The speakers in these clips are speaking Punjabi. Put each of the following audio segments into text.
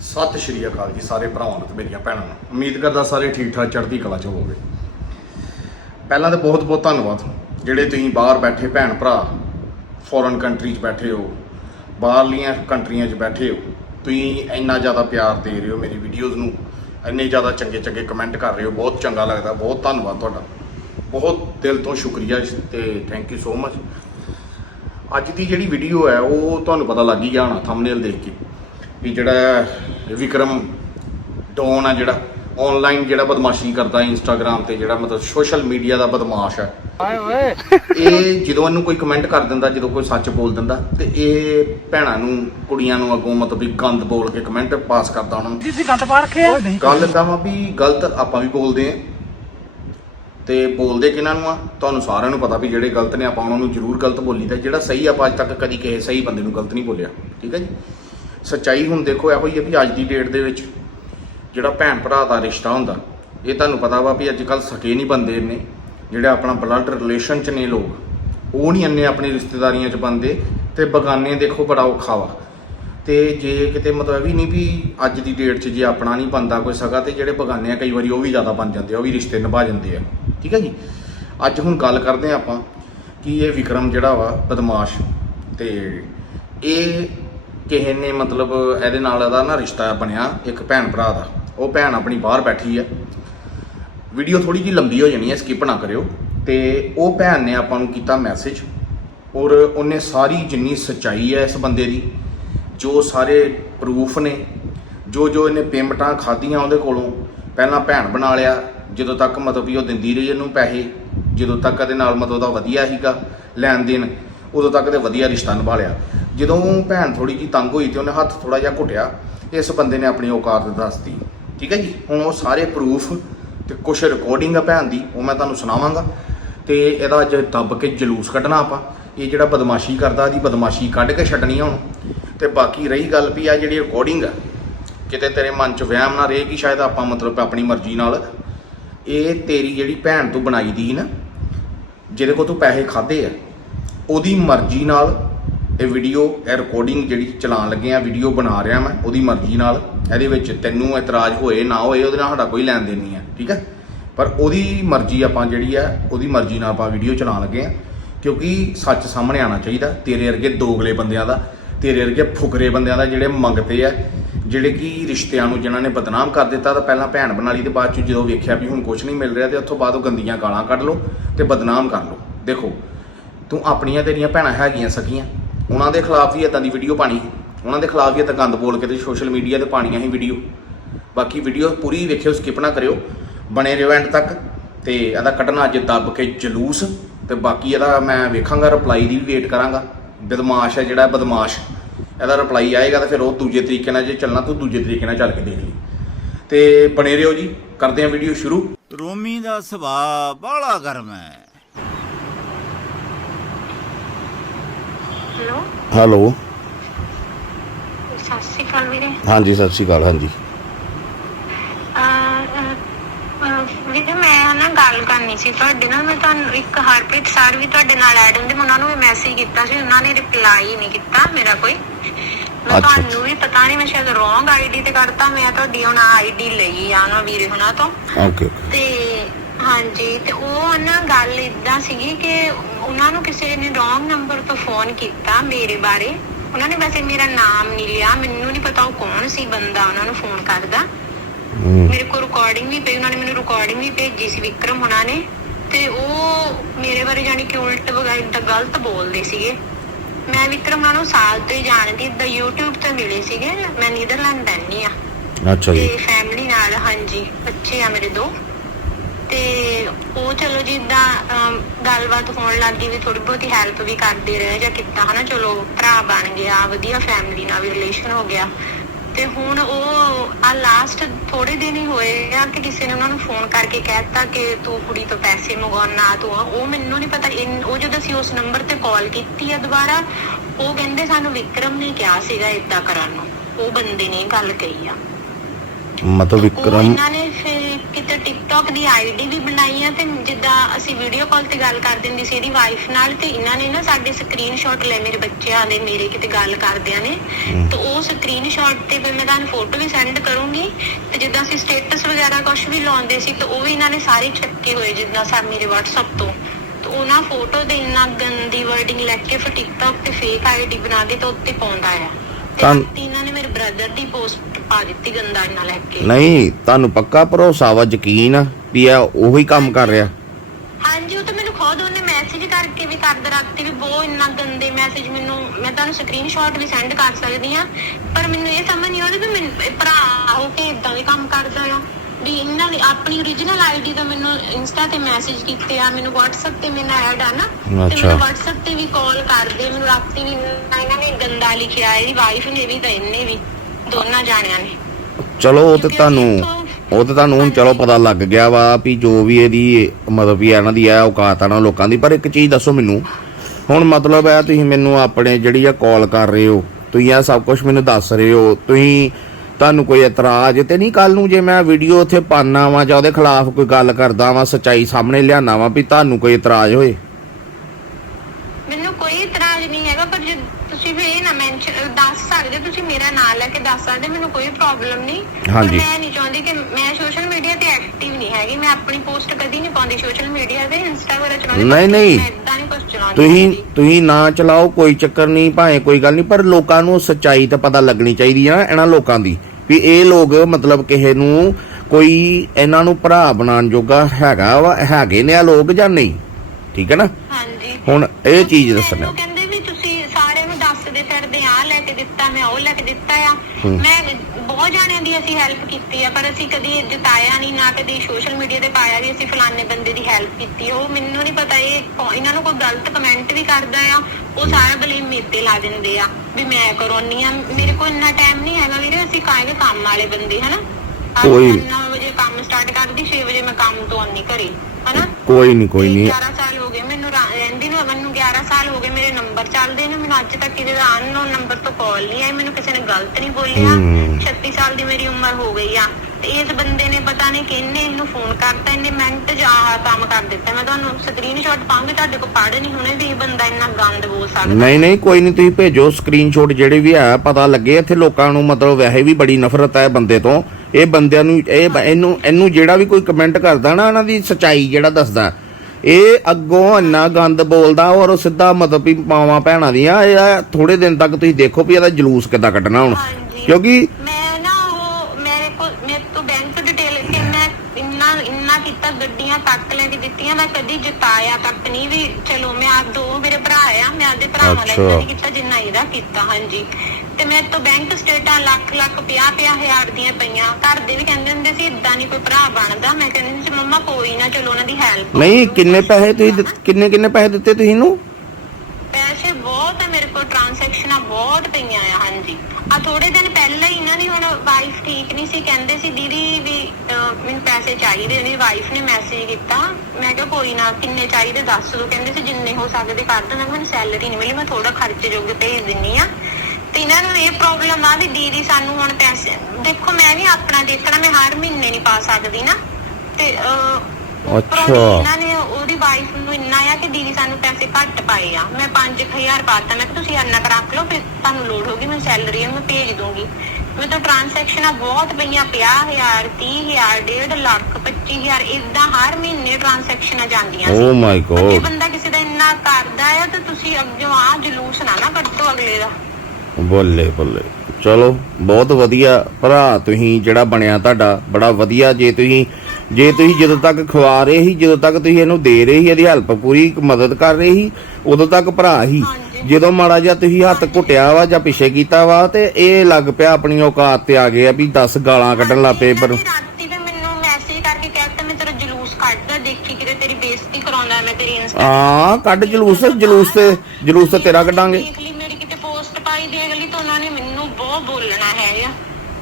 ਸਤਿ ਸ਼੍ਰੀ ਅਕਾਲ ਜੀ ਸਾਰੇ ਭਰਾਵਾਂ ਨੂੰ ਤੇ ਮੇਰੀਆਂ ਭੈਣਾਂ ਨੂੰ। ਉਮੀਦ ਕਰਦਾ ਸਾਰੇ ਠੀਕ ਠਾਕ ਚੜ੍ਹਦੀ ਕਲਾ ਚ ਹੋਵੋਗੇ। ਪਹਿਲਾਂ ਤਾਂ ਬਹੁਤ ਬਹੁਤ ਧੰਨਵਾਦ। ਜਿਹੜੇ ਤੁਸੀਂ ਬਾਹਰ ਬੈਠੇ ਭੈਣ ਭਰਾ ਫੋਰਨ ਕੰਟਰੀ 'ਚ ਬੈਠੇ ਹੋ, ਬਾਹਰਲੀਆਂ ਕੰਟਰੀਆਂ 'ਚ ਬੈਠੇ ਹੋ, ਤੁਸੀਂ ਇੰਨਾ ਜ਼ਿਆਦਾ ਪਿਆਰ ਦੇ ਰਹੇ ਹੋ ਮੇਰੀ ਵੀਡੀਓਜ਼ ਨੂੰ, ਇੰਨੇ ਜ਼ਿਆਦਾ ਚੰਗੇ ਚੰਗੇ ਕਮੈਂਟ ਕਰ ਰਹੇ ਹੋ, ਬਹੁਤ ਚੰਗਾ ਲੱਗਦਾ, ਬਹੁਤ ਧੰਨਵਾਦ ਤੁਹਾਡਾ। ਬਹੁਤ ਦਿਲ ਤੋਂ ਸ਼ੁਕਰੀਆ ਇਸ ਤੇ ਥੈਂਕ ਯੂ ਸੋ ਮਚ ਅੱਜ ਦੀ ਜਿਹੜੀ ਵੀਡੀਓ ਹੈ, ਉਹ ਤੁਹਾਨੂੰ ਪਤਾ ਲੱਗ ਹੀ ਗਿਆ ਹੋਣਾ ਥੰਬਨੇਲ ਦੇਖ ਕੇ। ਵੀ ਜਿਹੜਾ ਵਿਕਰਮ ਡੌਨ ਆ ਜਿਹੜਾ ਆਨਲਾਈਨ ਜਿਹੜਾ ਬਦਮਾਸ਼ੀ ਕਰਦਾ ਇੰਸਟਾਗ੍ਰam ਤੇ ਜਿਹੜਾ ਮਤਲਬ ਸੋਸ਼ਲ ਮੀਡੀਆ ਦਾ ਬਦਮਾਸ਼ ਹੈ। ਆਏ ਓਏ। ਇਹ ਜਦੋਂ ਇਹਨੂੰ ਕੋਈ ਕਮੈਂਟ ਕਰ ਦਿੰਦਾ ਜਦੋਂ ਕੋਈ ਸੱਚ ਬੋਲ ਦਿੰਦਾ ਤੇ ਇਹ ਭੈਣਾਂ ਨੂੰ ਕੁੜੀਆਂ ਨੂੰ ਅੱਗੋਂ ਮਤਲਬ ਵੀ ਗੰਦ ਬੋਲ ਕੇ ਕਮੈਂਟ ਪਾਸ ਕਰਦਾ ਉਹਨਾਂ ਨੂੰ। ਤੁਸੀਂ ਗੰਦ ਪਾ ਰੱਖਿਆ ਗੱਲ ਏਦਾਂ ਵਾ ਵੀ ਗਲਤ ਆਪਾਂ ਵੀ ਬੋਲਦੇ ਆ ਤੇ ਬੋਲਦੇ ਕਿਹਨਾਂ ਨੂੰ ਆ? ਤੁਹਾਨੂੰ ਸਾਰਿਆਂ ਨੂੰ ਪਤਾ ਵੀ ਜਿਹੜੇ ਗਲਤ ਨੇ ਆਪਾਂ ਉਹਨਾਂ ਨੂੰ ਜ਼ਰੂਰ ਗਲਤ ਬੋਲੀਦਾ। ਜਿਹੜਾ ਸਹੀ ਆਪਾਂ ਅੱਜ ਤੱਕ ਕਦੀ ਕਿਸੇ ਸਹੀ ਬੰਦੇ ਨੂੰ ਗਲਤ ਨਹੀਂ ਬੋਲਿਆ। ਠੀਕ ਹੈ ਜੀ? ਸੱਚਾਈ ਹੁਣ ਦੇਖੋ, ਇਹੋ ਹੀ ਹੈ ਵੀ ਅੱਜ ਦੀ ਡੇਟ ਦੇ ਵਿੱਚ ਜਿਹੜਾ ਭੈਣ ਭਰਾ ਦਾ ਰਿਸ਼ਤਾ ਹੁੰਦਾ, ਇਹ ਤੁਹਾਨੂੰ ਪਤਾ ਵਾ ਵੀ ਅੱਜ ਕੱਲ ਸਕੇ ਨਹੀਂ ਬੰਦੇ ਨੇ ਜਿਹੜੇ ਆਪਣਾ ਬਲੱਡ ਰਿਲੇਸ਼ਨ ਚ ਨੇ ਲੋਕ, ਉਹ ਨਹੀਂ ਅੰਨੇ ਆਪਣੀ ਰਿਸ਼ਤੇਦਾਰੀਆਂ ਚ ਬੰਦੇ, ਤੇ ਬਗਾਨੇ ਦੇਖੋ ਬੜਾ ਔਖਾ ਵਾ। ਤੇ ਜੇ ਕਿਤੇ ਮਤਲਬ ਇਹ ਵੀ ਨਹੀਂ ਵੀ ਅੱਜ ਦੀ ਡੇਟ 'ਚ ਜੇ ਆਪਣਾ ਨਹੀਂ ਬੰਦਾ ਕੋਈ ਸਗਾ, ਤੇ ਜਿਹੜੇ ਬਗਾਨੇ ਆ ਕਈ ਵਾਰੀ ਉਹ ਵੀ ਜ਼ਿਆਦਾ ਬਣ ਜਾਂਦੇ ਆ, ਉਹ ਵੀ ਰਿਸ਼ਤੇ ਨਿਭਾ ਜਾਂਦੇ ਆ। ਠੀਕ ਹੈ ਜੀ? ਅੱਜ ਹੁਣ ਗੱਲ ਕਰਦੇ ਆ ਆਪਾਂ ਕਿ ਇਹ ਵਿਕਰਮ ਜਿਹੜਾ ਵਾ ਬਦਮਾਸ਼, ਤੇ ਇਹ ਕਿਸੇ ਨੇ ਮਤਲਬ ਇਹਦੇ ਨਾਲ ਇਹਦਾ ਨਾ ਰਿਸ਼ਤਾ ਬਣਿਆ, ਇੱਕ ਭੈਣ ਭਰਾ ਦਾ। ਉਹ ਭੈਣ ਆਪਣੀ ਬਾਹਰ ਬੈਠੀ ਹੈ ਵੀਡੀਓ ਥੋੜੀ ਜਿਹੀ ਲੰਬੀ ਹੋ ਜਾਣੀ ਹੈ ਸਕਿਪ ਨਾ ਕਰਿਓ। ਤੇ ਉਹ ਭੈਣ ਨੇ ਆਪਾਂ ਨੂੰ ਕੀਤਾ ਮੈਸੇਜ ਔਰ ਉਹਨੇ ਸਾਰੀ ਜਿੰਨੀ ਸੱਚਾਈ ਹੈ ਇਸ ਬੰਦੇ ਦੀ, ਜੋ ਸਾਰੇ ਪ੍ਰੂਫ ਨੇ, ਜੋ ਜੋ ਇਹਨੇ ਪੇਮੈਂਟਾਂ ਖਾਧੀਆਂ ਉਹਦੇ ਕੋਲੋਂ, ਪਹਿਲਾਂ ਭੈਣ ਬਣਾ ਲਿਆ, ਜਦੋਂ ਤੱਕ ਮਤਲਬ ਵੀ ਉਹ ਦਿੰਦੀ ਰਹੀ ਇਹਨੂੰ ਪੈਸੇ, ਜਦੋਂ ਤੱਕ ਇਹਦੇ ਨਾਲ ਮਤਲਬ ਉਹਦਾ ਵਧੀਆ ਸੀਗਾ ਲੈਣ ਦੇਣ, ਉਦੋਂ ਤੱਕ ਤੇ ਵਧੀਆ ਰਿਸ਼ਤਾ ਨਿਭਾ ਲਿਆ। ਜਦੋਂ ਭੈਣ ਥੋੜੀ ਜਿਹੀ ਤੰਗ ਹੋਈ ਤੇ ਉਹਨੇ ਹੱਥ ਥੋੜਾ ਜਿਹਾ ਘੁੱਟਿਆ, ਇਸ ਬੰਦੇ ਨੇ ਆਪਣੀ ਔਕਾਤ ਦੱਸਤੀ। ਠੀਕ ਹੈ ਜੀ? ਹੁਣ ਉਹ ਸਾਰੇ ਪ੍ਰੂਫ ਤੇ ਕੁਝ ਰਿਕਾਰਡਿੰਗ ਆ ਭੈਣ ਦੀ, ਉਹ ਮੈਂ ਤੁਹਾਨੂੰ ਸੁਣਾਵਾਂਗਾ। ਤੇ ਇਹਦਾ ਅੱਜ ਦੱਬ ਕੇ ਜਲੂਸ ਕੱਢਣਾ ਆਪਾਂ। ਇਹ ਜਿਹੜਾ ਬਦਮਾਸ਼ੀ ਕਰਦਾ, ਇਹਦੀ ਬਦਮਾਸ਼ੀ ਕੱਢ ਕੇ ਛੱਡਣੀ ਆ ਹੁਣ। ਤੇ ਬਾਕੀ ਰਹੀ ਗੱਲ ਵੀ ਆ ਜਿਹੜੀ ਰਿਕਾਰਡਿੰਗ ਆ, ਕਿਤੇ ਤੇਰੇ ਮਨ 'ਚ ਵਹਿਮ ਨਾ ਰਹੇ ਕਿ ਸ਼ਾਇਦ ਆਪਾਂ ਮਤਲਬ ਆਪਣੀ ਮਰਜ਼ੀ ਨਾਲ ਇਹ ਤੇਰੀ ਜਿਹੜੀ ਭੈਣ ਤੂੰ ਬਣਾਈ ਦੀ ਨਾ, ਜਿਹਦੇ ਕੋਲ ਤੂੰ ਪੈਸੇ ਖਾਦੇ ਆ, ਉਹਦੀ ਮਰਜ਼ੀ ਨਾਲ ਇਹ ਵੀਡੀਓ ਇਹ ਰਿਕਾਰਡਿੰਗ ਜਿਹੜੀ ਚਲਾਉਣ ਲੱਗੇ ਆ ਵੀਡੀਓ ਬਣਾ ਰਿਹਾ ਮੈਂ, ਉਹਦੀ ਮਰਜ਼ੀ ਨਾਲ। ਇਹਦੇ ਵਿੱਚ ਤੈਨੂੰ ਇਤਰਾਜ਼ ਹੋਏ, ਨਾ ਹੋਏ, ਉਹਦੇ ਨਾਲ ਸਾਡਾ ਕੋਈ ਲੈਣ ਦੇਣ ਨਹੀਂ ਹੈ, ਠੀਕ ਹੈ? ਪਰ ਉਹਦੀ ਮਰਜ਼ੀ ਆਪਾਂ ਜਿਹੜੀ ਆ ਉਹਦੀ ਮਰਜ਼ੀ ਨਾਲ ਆਪਾਂ ਵੀਡੀਓ ਚਲਾਉਣ ਲੱਗੇ ਆ ਕਿਉਂਕਿ ਸੱਚ ਸਾਹਮਣੇ ਆਣਾ ਚਾਹੀਦਾ, ਤੇਰੇ ਵਰਗੇ ਦੋਗਲੇ ਬੰਦਿਆਂ ਦਾ, ਤੇਰੇ ਵਰਗੇ ਫੁਕਰੇ ਬੰਦਿਆਂ ਦਾ ਜਿਹੜੇ ਮੰਗਤੇ ਆ, ਜਿਹੜੇ ਕਿ ਰਿਸ਼ਤਿਆਂ ਨੂੰ ਜਿਨ੍ਹਾਂ ਨੇ ਬਦਨਾਮ ਕਰ ਦਿੱਤਾ, ਤਾਂ ਪਹਿਲਾਂ ਭੈਣ ਬਣਾ ਲਈ ਤੇ ਬਾਅਦ ਚ ਜਦੋਂ ਵੇਖਿਆ ਵੀ ਹੁਣ ਕੁਝ ਨਹੀਂ ਮਿਲ ਰਿਹਾ ਤੇ ਉੱਥੋਂ ਬਾਅਦ ਉਹ ਗੰਦੀਆਂ ਗਾਲਾਂ ਕੱਢ ਲਓ ਤੇ ਬਦਨਾਮ ਕਰ ਲਓ। ਦੇਖੋ, ਤੂੰ ਆਪਣੀਆਂ ਤੇਰੀਆਂ ਭੈਣਾਂ ਹੈਗੀਆਂ ਸਕੀਆਂ ਉਹਨਾਂ ਦੇ ਖਿਲਾਫ ਵੀ ਇਦਾਂ ਦੀ ਵੀਡੀਓ ਪਾਣੀ ਉਹਨਾਂ ਦੇ ਖਿਲਾਫ ਵੀ ਇਦਾਂ ਗੰਦ ਬੋਲ ਕੇ ਤੇ ਸੋਸ਼ਲ ਮੀਡੀਆ ਤੇ ਪਾਣੀਆਂ ਹੀ ਵੀਡੀਓ ਬਾਕੀ ਵੀਡੀਓ ਪੂਰੀ ਵੇਖਿਓ ਸਕਿਪ ਨਾ ਕਰਿਓ। ਬਣੇ ਰਹੋ ਐਂਡ ਤੱਕ ਤੇ ਇਹਦਾ ਕੱਢਣਾ ਅੱਜ ਦੱਬ ਕੇ ਜਲੂਸ ਤੇ ਬਾਕੀ ਇਹਦਾ ਮੈਂ ਵੇਖਾਂਗਾ ਰਿਪਲਾਈ ਦੀ ਵੀ ਵੇਟ ਕਰਾਂਗਾ। ਬਦਮਾਸ਼ ਹੈ ਜਿਹੜਾ ਬਦਮਾਸ਼। ਇਹਦਾ ਰਿਪਲਾਈ ਆਏਗਾ ਤਾਂ ਫਿਰ ਉਹ ਦੂਜੇ ਤਰੀਕੇ ਨਾਲ ਜੇ ਚੱਲਣਾ, ਤੂੰ ਦੂਜੇ ਤਰੀਕੇ ਨਾਲ ਚੱਲ ਕੇ ਦੇਖ ਲਈ। ਤੇ ਬਣੇ ਰਹੋ ਜੀ, ਕਰਦੇ ਹਾਂ ਵੀਡੀਓ ਸ਼ੁਰੂ। ਰੋਮੀ ਦਾ ਸੁਭਾਅ ਬੜਾ ਗਰਮ ਹੈ। ਹੈਲੋ। ਹੈਲੋ। ਸਤਿ ਸ਼੍ਰੀ ਅਕਾਲ ਵੀਰੇ। ਹਾਂਜੀ ਸਤਿ ਸ਼੍ਰੀ ਅਕਾਲ ਹਾਂਜੀ। ਵੀਰੇ ਮੈਂ ਨਾ ਗੱਲ ਕਰਨੀ ਸੀ ਤੁਹਾਡੇ ਨਾਲ। ਮੈਂ ਤੁਹਾਨੂੰ ਇੱਕ ਹਰਪ੍ਰੀਤ ਸਰ ਵੀ ਤੁਹਾਡੇ ਨਾਲ ਐਡ ਹੁੰਦੇ ਮੈਂ ਉਹਨਾਂ ਨੂੰ ਵੀ ਮੈਸੇਜ ਕੀਤਾ ਸੀ। ਉਹਨਾਂ ਨੇ ਰਿਪਲਾਈ ਨਹੀਂ ਕੀਤਾ ਮੇਰਾ ਕੋਈ। ਮੈਂ ਅੱਛਾ। ਤੁਹਾਨੂੰ ਵੀ ਪਤਾ ਨਹੀਂ ਮੈਂ ਸ਼ਾਇਦ ਰੋਂਗ ਆਈਡੀ ਤੇ ਕਰਤਾ। ਮੈਂ ਤੁਹਾਡੀ ਹੁਣ ਆਈਡੀ ਲਈ ਆ ਨਾ ਵੀਰੇ ਹੁਣਾਂ ਤੋਂ। ਓਕੇ ਓਕੇ ਤੇ ਹਾਂਜੀ ਤੇ ਉਹ ਨਾ ਗੱਲ ਇਦਾਂ ਸੀਗੀ ਕਿ ਉਹਨਾਂ ਨੂੰ ਕਿਸੇ ਨੇ ਰੋਂਗ ਨੰਬਰ ਤੋਂ ਫੋਨ ਕੀਤਾ ਮੇਰੇ ਬਾਰੇ ਉਹਨਾਂ ਨੇ ਵੈਸੇ ਮੇਰਾ ਨਾਮ ਨਹੀਂ ਲਿਆ ਮੈਨੂੰ ਨਹੀਂ ਪਤਾ ਉਹ ਕੌਣ ਸੀ ਬੰਦਾ ਉਹਨਾਂ ਨੂੰ ਫੋਨ ਕਰਦਾ। ਮੇਰੇ ਕੋਲ ਰਿਕਾਰਡਿੰਗ ਵੀ ਪਈ ਉਹਨਾਂ ਨੇ ਮੈਨੂੰ ਰਿਕਾਰਡਿੰਗ ਵੀ ਭੇਜੀ ਸੀ ਵਿਕਰਮ ਹੁਣਾਂ ਨੇ ਤੇ ਉਹ ਮੇਰੇ ਬਾਰੇ ਜਾਨੀ ਕਿ ਉਲਟ ਵਗੈਰਾ ਗਲਤ ਬੋਲਦੇ ਸੀਗੇ। ਮੈਂ ਵਿਕਰਮ ਹੁਣਾਂ ਨੂੰ ਸਾਲ ਤੋਂ ਹੀ ਜਾਣਦੀ ਇਦਾਂ YouTube ਤੇ ਮਿਲੇ ਸੀਗੇ ਮੈਂ ਨੀਦਰਲੈਂਡ ਰਹਿੰਦੀ ਆ ਅੱਛਾ ਜੀ। ਤੇ ਫੈਮਿਲੀ ਨਾਲ ਹਾਂਜੀ ਬੱਚੇ ਆ ਮੇਰੇ ਦੋ। ਤੇ ਉਹ ਚਲੋ ਜਿੱਦਾਂ ਗੱਲਬਾਤ ਹੋਣ ਲੱਗੀ ਵੀ ਥੋੜੀ ਬਹੁਤੀ ਹੈਲਪ ਵੀ ਕਰਦੇ ਰਹੇ ਜਾਂ ਕਿੱਦਾਂ ਹਨਾ? ਚਲੋ ਭਰਾ ਬਣ ਗਿਆ ਵਧੀਆ ਫੈਮਿਲੀ ਨਾਲ ਵੀ ਰਿਲੇਸ਼ਨ ਹੋ ਗਿਆ। ਤੇ ਹੁਣ ਉਹ ਆ ਲਾਸਟ ਥੋੜੇ ਦਿਨ ਹੀ ਹੋਏ ਆ ਕਿ ਕਿਸੇ ਨੇ ਉਹਨਾਂ ਨੂੰ ਫੋਨ ਕਰਕੇ ਕਹਿਤਾ ਕਿ ਤੂੰ ਕੁੜੀ ਤੋਂ ਪੈਸੇ ਮੰਗਵਾਉਣਾ ਤੂੰ। ਉਹ ਮੈਨੂੰ ਨਹੀਂ ਪਤਾ ਉਹ ਜਦੋਂ ਅਸੀਂ ਉਸ ਨੰਬਰ ਤੇ ਕਾਲ ਕੀਤੀ ਆ ਦੁਬਾਰਾ ਉਹ ਕਹਿੰਦੇ ਸਾਨੂੰ ਵਿਕਰਮ ਨੇ ਕਿਹਾ ਸੀਗਾ ਇਦਾਂ ਕਰਨ ਨੂੰ। ਉਹ ਬੰਦੇ ਨੇ ਗੱਲ ਕਹੀ ਆ। ਮਤਲਬ ਵਿਕਰਮ ਇਹਨਾਂ ਨੇ ਫਿਰ ਕਿਤੇ ਟਿਕਟੌਕ ਦੀ ਆਈਡੀ ਵੀ ਬਣਾਈ ਆ ਤੇ ਜਿੱਦਾਂ ਅਸੀਂ ਵੀਡੀਓ ਕਾਲ ਤੇ ਗੱਲ ਕਰ ਦਿੰਦੀ ਸੀ ਇਹਦੀ ਵਾਈਫ ਨਾਲ ਤੇ ਇਹਨਾਂ ਨੇ ਨਾ ਸਾਡੇ ਸਕਰੀਨਸ਼ਾਟ ਲੈ ਮੇਰੇ ਬੱਚਿਆਂ ਦੇ ਮੇਰੇ ਕਿਤੇ ਗੱਲ ਕਰਦਿਆਂ ਨੇ। ਤੇ ਉਹ ਸਕਰੀਨਸ਼ਾਟ ਤੇ ਫਿਰ ਮੈਂ ਤੁਹਾਨੂੰ ਫੋਟੋ ਵੀ ਸੈਂਡ ਕਰੂੰਗੀ ਤੇ ਜਿੱਦਾਂ ਅਸੀਂ ਸਟੇਟਸ ਵਗੈਰਾ ਕੁਝ ਵੀ ਲਾਉਂਦੇ ਸੀ ਤੇ ਉਹ ਵੀ ਇਹਨਾਂ ਨੇ ਸਾਰੇ ਚੱਕੇ ਹੋਏ ਜਿੱਦਾਂ ਸਾ ਮੇਰੇ WhatsApp ਤੋਂ। ਤੇ ਉਹਨਾਂ ਫੋਟੋ ਦੇ ਇੰਨਾ ਗੰਦੀ ਵਰਡਿੰਗ ਲੈ ਕੇ ਫਿਰ ਟਿਕਟੌਕ ਤੇ ਫੇਕ ਆਈਡੀ ਬਣਾ ਕੇ ਤੇ ਉੱਤੇ ਪਾਉਂਦਾ ਆ। ਤੇ ਇਹਨਾਂ ਨੇ ਮੇਰੇ ਬ੍ਰਦਰ ਦੀ ਪੋਸਟ ਪਾ ਦਿੱਤੀ ਗੰਦਾ ਇੰਨਾ ਲੈ ਕੇ। ਨਹੀਂ ਤੁਹਾਨੂੰ ਪੱਕਾ ਭਰੋਸਾ ਵਾ ਯਕੀਨ ਆ ਵੀ ਆ ਉਹੀ ਕੰਮ ਕਰ ਰਿਹਾ। ਹਾਂਜੀ ਉਹ ਤਾਂ ਮੈਨੂੰ ਖੁਦ ਉਹਨੇ ਮੈਸੇਜ ਕਰਕੇ ਵੀ ਕਰਦਾ ਰਾਤੀ ਵੀ ਬਹੁਤ ਇੰਨਾ ਗੰਦੇ ਮੈਸੇਜ ਮੈਨੂੰ ਮੈਂ ਤੁਹਾਨੂੰ ਸਕਰੀਨਸ਼ਾਟ ਵੀ ਸੈਂਡ ਕਰ ਸਕਦੀ ਆ ਪਰ ਮੈਨੂੰ ਇਹ ਸਮਝ ਨਹੀਂ ਆਉਂਦੀ ਵੀ ਮੈਨੂੰ ਇਹ ਭਰਾ ਹੋ ਕੇ ਇਦਾਂ ਵੀ ਕੰਮ ਕਰਦਾ ਆ। ਵੀ ਇਹਨਾਂ ਨੇ ਆਪਣੀ origignal ਆਈਡੀ ਤੋਂ ਮੈਨੂੰ ਇੰਸਟਾ ਤੇ ਮੈਸੇਜ ਕੀਤੇ ਆ ਮੈਨੂੰ WhatsApp ਤੇ ਮੇਰਾ ਐਡ ਆ ਨਾ ਤੇ ਅੱਛਾ। ਮੈਨੂੰ WhatsApp ਤੇ ਵੀ ਕਾਲ ਕਰਦੇ ਮੈਨੂੰ ਰਾਤੀ ਵੀ ਇਹਨਾਂ ਨੇ ਗੰਦਾ ਲਿਖਿਆ ਇਹਦੀ ਵਾਈਫ ਨੇ ਵੀ ਤੇ ਇਹਨੇ ਵੀ। ਦੋਨਾਂ ਜਾਣਿਆਂ ਨੇ। ਚਲੋ ਉਹ ਤੇ ਤੁਹਾਨੂੰ ਉਹ ਤੇ ਤੁਹਾਨੂੰ ਹੁਣ ਚਲੋ ਪਤਾ ਲੱਗ ਗਿਆ ਵਾ ਵੀ ਜੋ ਵੀ ਇਹਦੀ ਮਤਲਬ ਵੀ ਇਹਨਾਂ ਦੀ ਹੈ ਔਕਾਤ ਆ ਨਾ ਲੋਕਾਂ ਦੀ। ਪਰ ਇੱਕ ਚੀਜ਼ ਦੱਸੋ ਮੈਨੂੰ। ਹੁਣ ਮਤਲਬ ਹੈ ਤੁਸੀਂ ਮੈਨੂੰ ਆਪਣੇ ਜਿਹੜੀ ਆ ਕਾਲ ਕਰ ਰਹੇ ਹੋ ਤੁਸੀਂ ਇਹ ਸਭ ਕੁਝ ਮੈਨੂੰ ਦੱਸ ਰਹੇ ਹੋ। ਤੁਸੀਂ ਤੁਹਾਨੂੰ ਕੋਈ ਇਤਰਾਜ਼ ਤੇ ਨਹੀਂ ਕੱਲ ਨੂੰ ਜੇ ਮੈਂ ਵੀਡੀਓ ਉੱਥੇ ਪਾਣਾ ਵਾਂ ਜਾਂ ਉਹਦੇ ਖਿਲਾਫ ਕੋਈ ਗੱਲ ਕਰਦਾ ਵਾਂ ਸੱਚਾਈ ਸਾਹਮਣੇ ਲਿਆਣਾ ਵਾਂ ਵੀ ਤੁਹਾਨੂੰ ਕੋਈ ਇਤਰਾਜ਼ ਹੋਏ ਮੈਨੂੰ ਕੋਈ ਇਤਰਾਜ਼ ਨਹੀਂ ਹੈਗਾ ਪਰ ਜੇ ਤੁਸੀਂ ਵੀ ਇਹ ਨਾ ਮੈਂਸ਼ਨ ਦੱਸ ਸਕਦੇ ਹੋ, ਤੁਸੀਂ ਮੇਰਾ ਨਾਮ ਲੈ ਕੇ ਦੱਸ ਸਕਦੇ ਹੋ, ਮੈਨੂੰ ਕੋਈ ਪ੍ਰੋਬਲਮ ਨਹੀਂ। ਪਰ ਹਾਂਜੀ। ਮੈਂ ਨਹੀਂ ਚਾਹੁੰਦੀ ਕਿ ਮੈਂ ਸੋਸ਼ਲ ਮੀਡੀਆ ਤੇ ਐਕਟਿਵ ਨਹੀਂ ਹੈਗੀ। ਮੈਂ ਆਪਣੀ ਪੋਸਟ ਕਦੀ ਨਹੀਂ ਪਾਉਂਦੀ ਸੋਸ਼ਲ ਮੀਡੀਆ ਤੇ। ਇੰਸਟਾ ਵਗੈਰਾ ਚਲਾਉਂਦੀ। ਨਹੀਂ, ਨਹੀਂ। ਮੈਂ ਇਦਾਂ ਨਹੀਂ ਕੁਝ ਚਲਾਉਂਦੀ ਤੁਸੀਂ ਹੈਗੀ। ਤੁਸੀਂ ਨਾ ਚਲਾਓ ਕੋਈ ਚੱਕਰ ਨਹੀਂ ਭਾਵੇਂ ਕੋਈ ਗੱਲ ਨਹੀਂ। ਪਰ ਲੋਕਾਂ ਨੂੰ ਸੱਚਾਈ ਤਾਂ ਪਤਾ ਲੱਗਣੀ ਚਾਹੀਦੀ ਆ ਇਹਨਾਂ ਲੋਕਾਂ ਦੀ। ਵੀ ਇਹ ਲੋਕ ਮਤਲਬ ਕਿਸੇ ਨੂੰ ਕੋਈ ਇਹਨਾਂ ਨੂੰ ਭਰਾ ਬਣਾਉਣ ਜੋਗਾ ਹੈਗਾ ਵਾ ਹੈਗੇ ਨੇ ਆ ਲੋਕ ਜਾਂ ਨਹੀਂ? ਠੀਕ ਹੈ ਨਾ? ਹਾਂਜੀ। ਹੁਣ ਇਹ ਚੀਜ਼ ਦੱਸਣਾ ਮੈਨੂੰ ਕਹਿੰਦੇ ਵੀ ਤੁਸੀਂ ਸਾਰਿਆਂ ਨੂੰ ਦੱਸਦੇ ਫਿਰਦੇ ਆ ਲੈ ਕੇ ਦਿੱਤਾ ਮੈਂ ਉਹ ਲੈ ਕੇ ਦਿੱਤਾ ਆ ਹੂੰ। ਮੈਂ ਬਹੁਤ ਜਾਣਿਆਂ ਦੀ ਅਸੀਂ ਹੈਲਪ ਕੀਤੀ ਆ ਪਰ ਅਸੀਂ ਕਦੀ ਜਿਤਾਇਆ ਨਹੀਂ ਨਾ ਕਦੀ ਸੋਸ਼ਲ ਮੀਡੀਆ ਤੇ ਪਾਇਆ ਵੀ ਅਸੀਂ ਫਲਾਣੇ ਬੰਦੇ ਦੀ ਹੈਲਪ ਕੀਤੀ। ਉਹ ਮੈਨੂੰ ਨਹੀਂ ਪਤਾ ਇਹ ਇਹਨਾਂ ਨੂੰ ਕੋਈ ਗਲਤ ਕਮੈਂਟ ਵੀ ਕਰਦਾ ਆ ਉਹ ਸਾਰਾ ਬਲੇਮ ਮੇਰੇ ਤੇ ਲਾ ਦਿੰਦੇ ਆ ਵੀ ਮੈਂ ਕਰਾਉਣੀ ਆ। ਮੇਰੇ ਕੋਲ ਇੰਨਾ ਟਾਈਮ ਨਹੀਂ ਹੈਗਾ ਵੀਰੇ ਅਸੀਂ ਕਾਹਦੇ ਕੰਮ ਵਾਲੇ ਬੰਦੇ ਹਨਾ? ਕੋਈ- 9 ਵਜੇ ਕੰਮ ਸਟਾਰਟ ਕਰਦੀ 6 ਵਜੇ ਮੈਂ ਕੰਮ ਤੋਂ ਆਉਣੀ ਘਰੇ ਹਨਾ? ਕੋਈ ਨਹੀਂ ਕੋਈ ਨਹੀਂ 11 ਸਾਲ ਹੋ ਗਏ ਮੈਨੂੰ ਰਾ- ਰਹਿੰਦੀ ਨੂੰ ਮੈਨੂੰ 11 ਸਾਲ ਹੋ ਗਏ ਮੇਰੇ ਨੰਬਰ ਚੱਲਦੇ ਨੇ ਮੈਨੂੰ ਅੱਜ ਤੱਕ ਕਿਸੇ ਦਾ ਅਨਨੋਨ ਨੰਬਰ ਤੋਂ ਕਾਲ ਨਹੀਂ ਆਈ ਮੈਨੂੰ ਕਿਸੇ ਨੇ ਗਲਤ ਨਹੀਂ ਬੋਲਿਆ। ਹੂੰ। 36 ਸਾਲ ਦੀ ਮੇਰੀ ਉਮਰ ਹੋ ਗਈ ਆ। ਤੇ ਇਸ ਬੰਦੇ ਨੇ ਪਤਾ ਨਹੀਂ ਕਿੰਨੇ ਇਹਨੂੰ ਫੋਨ ਕਰਤਾ ਇਹਨੇ ਮਿੰਟ 'ਚ ਆਹ ਕੰਮ ਕਰ ਦਿੱਤਾ। ਮੈਂ ਤੁਹਾਨੂੰ ਸਕਰੀਨਸ਼ਾਟ ਪਾਉਂਗੀ ਤੁਹਾਡੇ ਕੋਲ ਪੜ੍ਹ ਨਹੀਂ ਹੋਣੇ ਵੀ ਇਹ ਬੰਦਾ ਇੰਨਾ ਗੰਦ ਬੋਲ ਸਕਦਾ। ਨਹੀਂ ਨਹੀਂ ਕੋਈ ਨਹੀਂ ਤੁਸੀਂ ਭੇਜੋ ਸਕਰੀਨਸ਼ਾਟ ਜਿਹੜੇ ਵੀ ਆ ਪਤਾ ਲੱਗੇ ਇੱਥੇ ਲੋਕਾਂ ਨੂੰ ਮਤਲਬ ਵੈਸੇ ਵੀ ਬੜੀ ਨਫ਼ਰਤ ਹੈ ਬੰਦੇ ਤੋਂ। ਇਹ ਬੰਦਿਆਂ ਨੂੰ ਇਹ ਬ- ਇਹਨੂੰ ਇਹਨੂੰ ਜਿਹੜਾ ਵੀ ਕੋਈ ਕਮੈਂਟ ਕਰਦਾ ਨਾ ਇਹਨਾਂ ਦੀ ਸਚਾਈ ਜਿਹੜਾ ਦੱਸਦਾ। ਇਹ ਅੱਗੋਂ ਇੰਨਾ ਗੰਦ ਬੋਲਦਾ ਔਰ ਉਹ ਸਿੱਧਾ ਮਤਲਬ ਵੀ ਮਾਵਾਂ ਭੈਣਾਂ ਦੀਆਂ ਇਹ ਥੋੜੇ ਦਿਨ ਤੱਕ ਤੁਸੀਂ ਦੇਖੋ ਵੀ ਇਹਦਾ ਜਲੂਸ ਕਿੱਦਾਂ ਕੱਢਣਾ ਹੁਣ ਹਾਂਜੀ। ਕਿਉਂਕਿ ਮੈਂ ਨਾ ਉਹ ਮੇਰੇ ਕੋਲ ਮੇਰੇ ਤੋਂ ਬੈਂਕ ਡਿਟੇਲ ਕਿ ਮੈਂ ਇੰਨਾ ਇੰਨਾ ਕੀਤਾ ਗੱਡੀਆਂ ਤੱਕ ਲੈ ਕੇ ਦਿੱਤੀਆਂ ਮੈਂ ਕਦੀ ਜਿਤਾਇਆ ਤੱਕ ਨਹੀਂ ਵੀ ਚਲੋ ਮੈਂ ਆ ਦੋ ਮੇਰੇ ਭਰਾ ਆ ਮੈਂ ਆਪਦੇ ਭਰਾਵਾਂ ਨਾਲ ਅੱਛਾ। ਇੰਨਾ ਨਹੀਂ ਕੀਤਾ ਜਿੰਨਾ ਇਹਦਾ ਕੀਤਾ ਹਾਂਜੀ ਤੇ ਮੇਰੇ ਤੋਂ ਬੈਂਕ ਸਟੇਟਾਂ ਲੱਖ ਲੱਖ 50 50 ਹਜ਼ਾਰ ਦੀਆਂ ਪਈਆਂ। ਘਰ ਦੇ ਵੀ ਕਹਿੰਦੇ ਹੁੰਦੇ ਸੀ ਇਦਾਂ ਨਹੀਂ ਕੋਈ ਭਰਾ ਬਣਦਾ। ਮੈਂ ਕਹਿੰਦੀ ਸੀ ਮੰਮਾ ਕੋਈ ਨਾ ਚਲੋ ਉਹਨਾਂ ਦੀ ਹੈਲਪ ਨਹੀਂ ਕਿੰਨੇ ਪੈਸੇ ਤੁਸੀਂ ਦਿੱਤ- ਕਿੰਨੇ ਕਿੰਨੇ ਪੈਸੇ ਦਿੱਤੇ ਤੁਸੀਂ ਇਹਨੂੰ? ਪੈਸੇ ਬਹੁਤ ਆ ਮੇਰੇ ਕੋਲ ਟ੍ਰਾਂਜੈਕਸ਼ਨਾਂ ਬਹੁਤ ਪਈਆਂ ਆ ਹਾਂਜੀ। ਆ ਥੋੜੇ ਦਿਨ ਪਹਿਲਾਂ ਹੀ ਇਹਨਾਂ ਦੀ ਹੁਣ ਵਾਈਫ ਠੀਕ ਨਹੀਂ ਸੀ ਕਹਿੰਦੇ ਸੀ ਦੀਦੀ ਵੀ ਅਹ, ਮੈਨੂੰ ਪੈਸੇ ਚਾਹੀਦੇ ਉਹਦੀ ਵਾਈਫ ਨੇ ਮੈਸੇਜ ਕੀਤਾ। ਮੈਂ ਕਿਹਾ ਕੋਈ ਨਾ ਕਿੰਨੇ ਚਾਹੀਦੇ ਦੱਸ ਦਿਓ ਕਹਿੰਦੇ ਸੀ ਜਿੰਨੇ ਹੋ ਸਕਦੇ ਕਰ ਦੇਣਾ ਮੈਨੂੰ ਸੈਲਰੀ ਨਹੀਂ ਮਿਲੀ ਮੈਂ ਥੋੜਾ ਖਰਚ ਜੋਗੇ ਭੇਜ ਦਿੰਨੀ ਆ। ਤੇ ਇਹਨਾਂ ਨੂੰ ਇਹ ਪ੍ਰੋਬਲਮ ਆ ਵੀ ਦੀਦੀ ਸਾਨੂੰ ਹੁਣ ਪੈਸੇ ਦੇਖੋ ਮੈਂ ਵੀ ਆਪਣਾ ਦੇਖਣਾ ਮੈਂ ਹਰ ਮਹੀਨੇ ਨਹੀਂ ਪਾ ਸਕਦੀ ਨਾ। ਤੇ ਅਹ, ਅੱਛਾ। ਇਹਨਾਂ ਨੇ ਉਹਦੀ ਵਾਈਫ ਨੂੰ ਇੰਨਾ ਆ ਕਿ ਦੀਦੀ ਸਾਨੂੰ ਪੈਸੇ ਘੱਟ ਪਾਏ ਆ। ਮੈਂ 5000 ਪਾਤਾ ਮੈਂ ਕਿ ਤੁਸੀਂ ਇੰਨਾ ਕੁ ਰੱਖ ਲਓ ਫਿਰ ਤੁਹਾਨੂੰ ਲੋੜ ਹੋਗੀ ਮੈਂ ਸੈਲਰੀ ਮੈਂ ਭੇਜ ਦੂੰਗੀ ਮੈਂ ਤਾਂ ਟ੍ਰਾਂਜੈਕਸ਼ਨਾਂ ਬਹੁਤ ਪਈਆਂ 50000 30000 1.5 ਲੱਖ 25000 ਇਦਾਂ ਹਰ ਮਹੀਨੇ ਟ੍ਰਾਂਜੈਕਸ਼ਨਾਂ ਜਾਂਦੀਆਂ ਓ ਮਾਈ ਜੇ ਗੋਡ ਬੰਦਾ ਕਿਸੇ ਦਾ ਇੰਨਾ ਕਰਦਾ ਆ ਤਾਂ ਤੁਸੀਂ ਅੱਗੇ ਆ ਜਲੂਸ ਨਾ ਨਾ ਕੱਢੋ ਅਗਲੇ ਦਾ। ਬੱਲੇ ਬੱਲੇ। ਚਲੋ ਬਹੁਤ ਵਧੀਆ ਭਰਾ ਤੁਸੀਂ ਜਿਹੜਾ ਬਣਿਆ ਤੁਹਾਡਾ ਬੜਾ ਵਧੀਆ। ਜੇ ਤੁਸੀਂ ਜੇ ਤੁਸੀਂ ਜਦੋਂ ਤੱਕ ਖਵਾ ਰਹੇ ਸੀ ਜਦੋਂ ਤੱਕ ਤੁਸੀਂ ਇਹਨੂੰ ਦੇ ਰਹੇ ਸੀ ਇਹਦੀ ਹੈਲਪ ਪੂਰੀ ਮਦਦ ਕਰ ਰਹੇ ਸੀ ਉਦੋਂ ਤੱਕ ਭਰਾ ਹੀ ਹਾਂਜੀ। ਜਦੋਂ ਮਾੜਾ ਜਿਹਾ ਤੁਸੀਂ ਹੱਥ ਘੁੱਟਿਆ ਵਾ ਜਾਂ ਪਿੱਛੇ ਕੀਤਾ ਵਾ ਤੇ ਇਹ ਲੱਗ ਪਿਆ ਆਪਣੀ ਔਕਾਤ ਤੇ ਆ ਗਏ ਆ ਵੀ 10 ਗਾਲਾਂ ਕੱਢਣ ਲੱਗ ਪਏ ਪਰ ਰਾਤੀ ਤੇ ਮੈਨੂੰ ਮੈਸੇਜ ਕਰਕੇ ਕਹਿਤਾ ਮੈਂ ਤੇਰਾ ਜਲੂਸ ਕੱਢਦਾ ਦੇਖੀ ਕਿਤੇ ਤੇਰੀ ਬੇਇੱਜ਼ਤੀ ਕਰਾਉਂਦਾ ਮੈਂ ਤੇਰੀ ਇੰਸਟਾ ਹਾਂ ਕੱਢ ਜਲੂਸ ਜਲੂਸ ਤੇ ਜਲੂਸ ਤੇ ਤੇਰਾ ਕੱਢਾਂਗੇ ਦੇਖ ਲਈ ਮੇਰੀ ਕਿਤੇ ਪੋਸਟ ਪਾਈ ਦੇਖ ਲਈ ਤਾਂ ਉਹਨਾਂ ਨੇ ਮੈਨੂੰ ਬਹੁਤ ਬੋਲਣਾ ਹੈਗਾ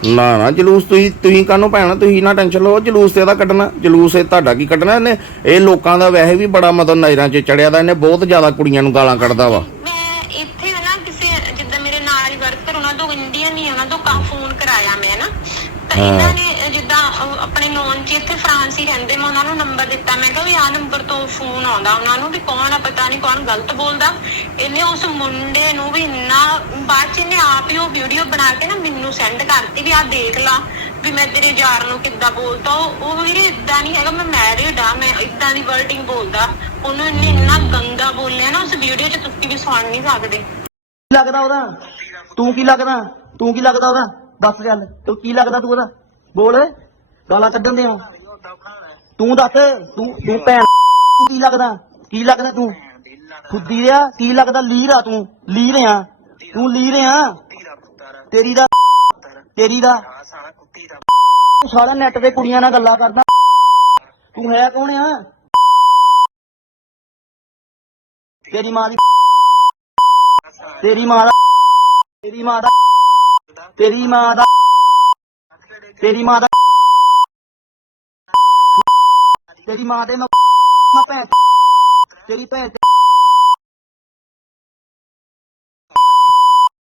ਨਾ ਨਾ ਜਲੂਸ ਤੁਸੀਂ ਤੁਸੀਂ ਕਾਹਨੂੰ ਭੈਣਾ ਤੁਸੀਂ ਨਾ ਟੈਨਸ਼ਨ ਲਓ ਜਲੂਸ ਤੇ ਇਹਦਾ ਕੱਢਣਾ ਜਲੂਸ ਇਹ ਤੁਹਾਡਾ ਕੀ ਕੱਢਣਾ ਇਹਨੇ? ਇਹ ਲੋਕਾਂ ਦਾ ਵੈਸੇ ਵੀ ਬੜਾ ਮਤਲਬ ਨਜ਼ਰਾਂ 'ਚ ਚੜਿਆ ਦਾ ਇਹਨੇ ਬਹੁਤ ਜ਼ਿਆਦਾ ਕੁੜੀਆਂ ਨੂੰ ਗਾਲਾਂ ਕੱਢਦਾ ਵਾ। ਮੈਂ ਇੱਥੇ ਨਾ ਕਿਸੇ ਜਿੱਦਾਂ ਮੇਰੇ ਨਾਲ ਹੀ ਵਰਕਰ ਉਹਨਾਂ ਤੋਂ ਇੰਡੀਅਨ ਹੀ ਉਹਨਾਂ ਤੋਂ ਕਾ ਫੋਨ ਕਰਾਇਆ ਮੈਂ ਨਾ। ਤਾਂ। ਇਹਨਾਂ ਨੇ ਜਿੱਦਾਂ ਆਪਣੇ ਨੌਨ ਚ ਇੱਥੇ ਫਰਾਂਸ ਰਹਿੰਦੇ ਮੈਂ ਉਹਨਾਂ ਨੂੰ ਨੰਬਰ ਦਿੱਤਾ। ਮੈਂ ਕਿਹਾ ਵੀ ਆਹ ਨੰਬਰ ਤੋਂ ਫੋਨ ਆਉਂਦਾ। ਉਹਨਾਂ ਨੂੰ ਵੀ ਕੌਣ ਆ, ਪਤਾ ਨਹੀਂ ਕੌਣ ਗਲਤ ਬੋਲਦਾ। ਇਹਨੇ ਉਸ ਮੁੰਡੇ ਨੂੰ ਵੀ ਇੰਨਾ, ਬਾਅਦ ਚ ਇਹਨੇ ਆਪ ਹੀ ਉਹ ਵੀਡੀਓ ਬਣਾ ਕੇ ਨਾ ਮੈਨੂੰ ਸੈਂਡ ਕਰਤੀ ਵੀ ਆਹ ਦੇਖ ਲਾ ਵੀ ਮੈਂ ਤੇਰੇ ਯਾਰ ਨੂੰ ਕਿੱਦਾਂ ਬੋਲਤਾ। ਉਹ ਉਹ ਵੀਰੇ ਇਦਾਂ ਨਹੀਂ ਹੈਗਾ, ਮੈਂ ਮੈਰਿਡ ਆ, ਮੈਂ ਇਦਾਂ ਦੀ ਵਰਡਿੰਗ ਬੋਲਦਾ। ਉਹਨੂੰ ਇਹਨੇ ਇੰਨਾ ਗੰਦਾ ਬੋਲਿਆ ਨਾ, ਉਸ ਵੀਡੀਓ 'ਚ ਤੁਸੀਂ ਵੀ ਸੁਣ ਨਹੀਂ ਸਕਦੇ। ਕੀ ਲੱਗਦਾ ਉਹਦਾ? ਤੂੰ ਕੀ ਲੱਗਦਾ? ਤੂੰ ਕੀ ਲੱਗਦਾ ਉਹਦਾ? ਦੱਸ ਚੱਲ। ਤੂੰ ਕੀ ਲੱਗਦਾ ਤੂੰ ਉਹਦਾ? ਬੋਲ। ਗਾਲਾਂ ਕੱਢਣ ਦੇ ਤੂੰ ਦੱਸ ਤੂੰ ਤੂੰ ਭੈਣ ਕੀ ਲੱਗਦਾ? ਕੀ ਲੱਗਦਾ ਤੂੰ? ਖੁੱਦੀ ਰਿਆ ਕੀ ਲੱਗਦਾ? ਲੀਰ ਆ ਤੂੰ? ਲੀਰ ਆ? ਤੂੰ ਲੀਰ ਆ? ਤੇਰੀ ਦਾ ਤੇਰੀ ਦਾ ਸਾਰਾ ਨੈਟ ਤੇ ਕੁੜੀਆਂ ਨਾਲ ਗੱਲਾਂ ਕਰਦਾ। ਤੂੰ ਹੈ ਕੌਣ ਆ? ਤੇਰੀ ਮਾਂ ਦੀ ਤੇਰੀ ਮਾਂ ਦਾ ਤੇਰੀ ਮਾਂ ਦਾ ਤੇਰੀ ਮਾਂ ਦਾ ਤੇਰੀ ਮਾਂ ਦਾ ਤੇਰੀ ਮਾਂ ਦੇ ਮੈਂ ਮੈਂ ਭੈਣ ਤੇਰੀ ਭੈਣ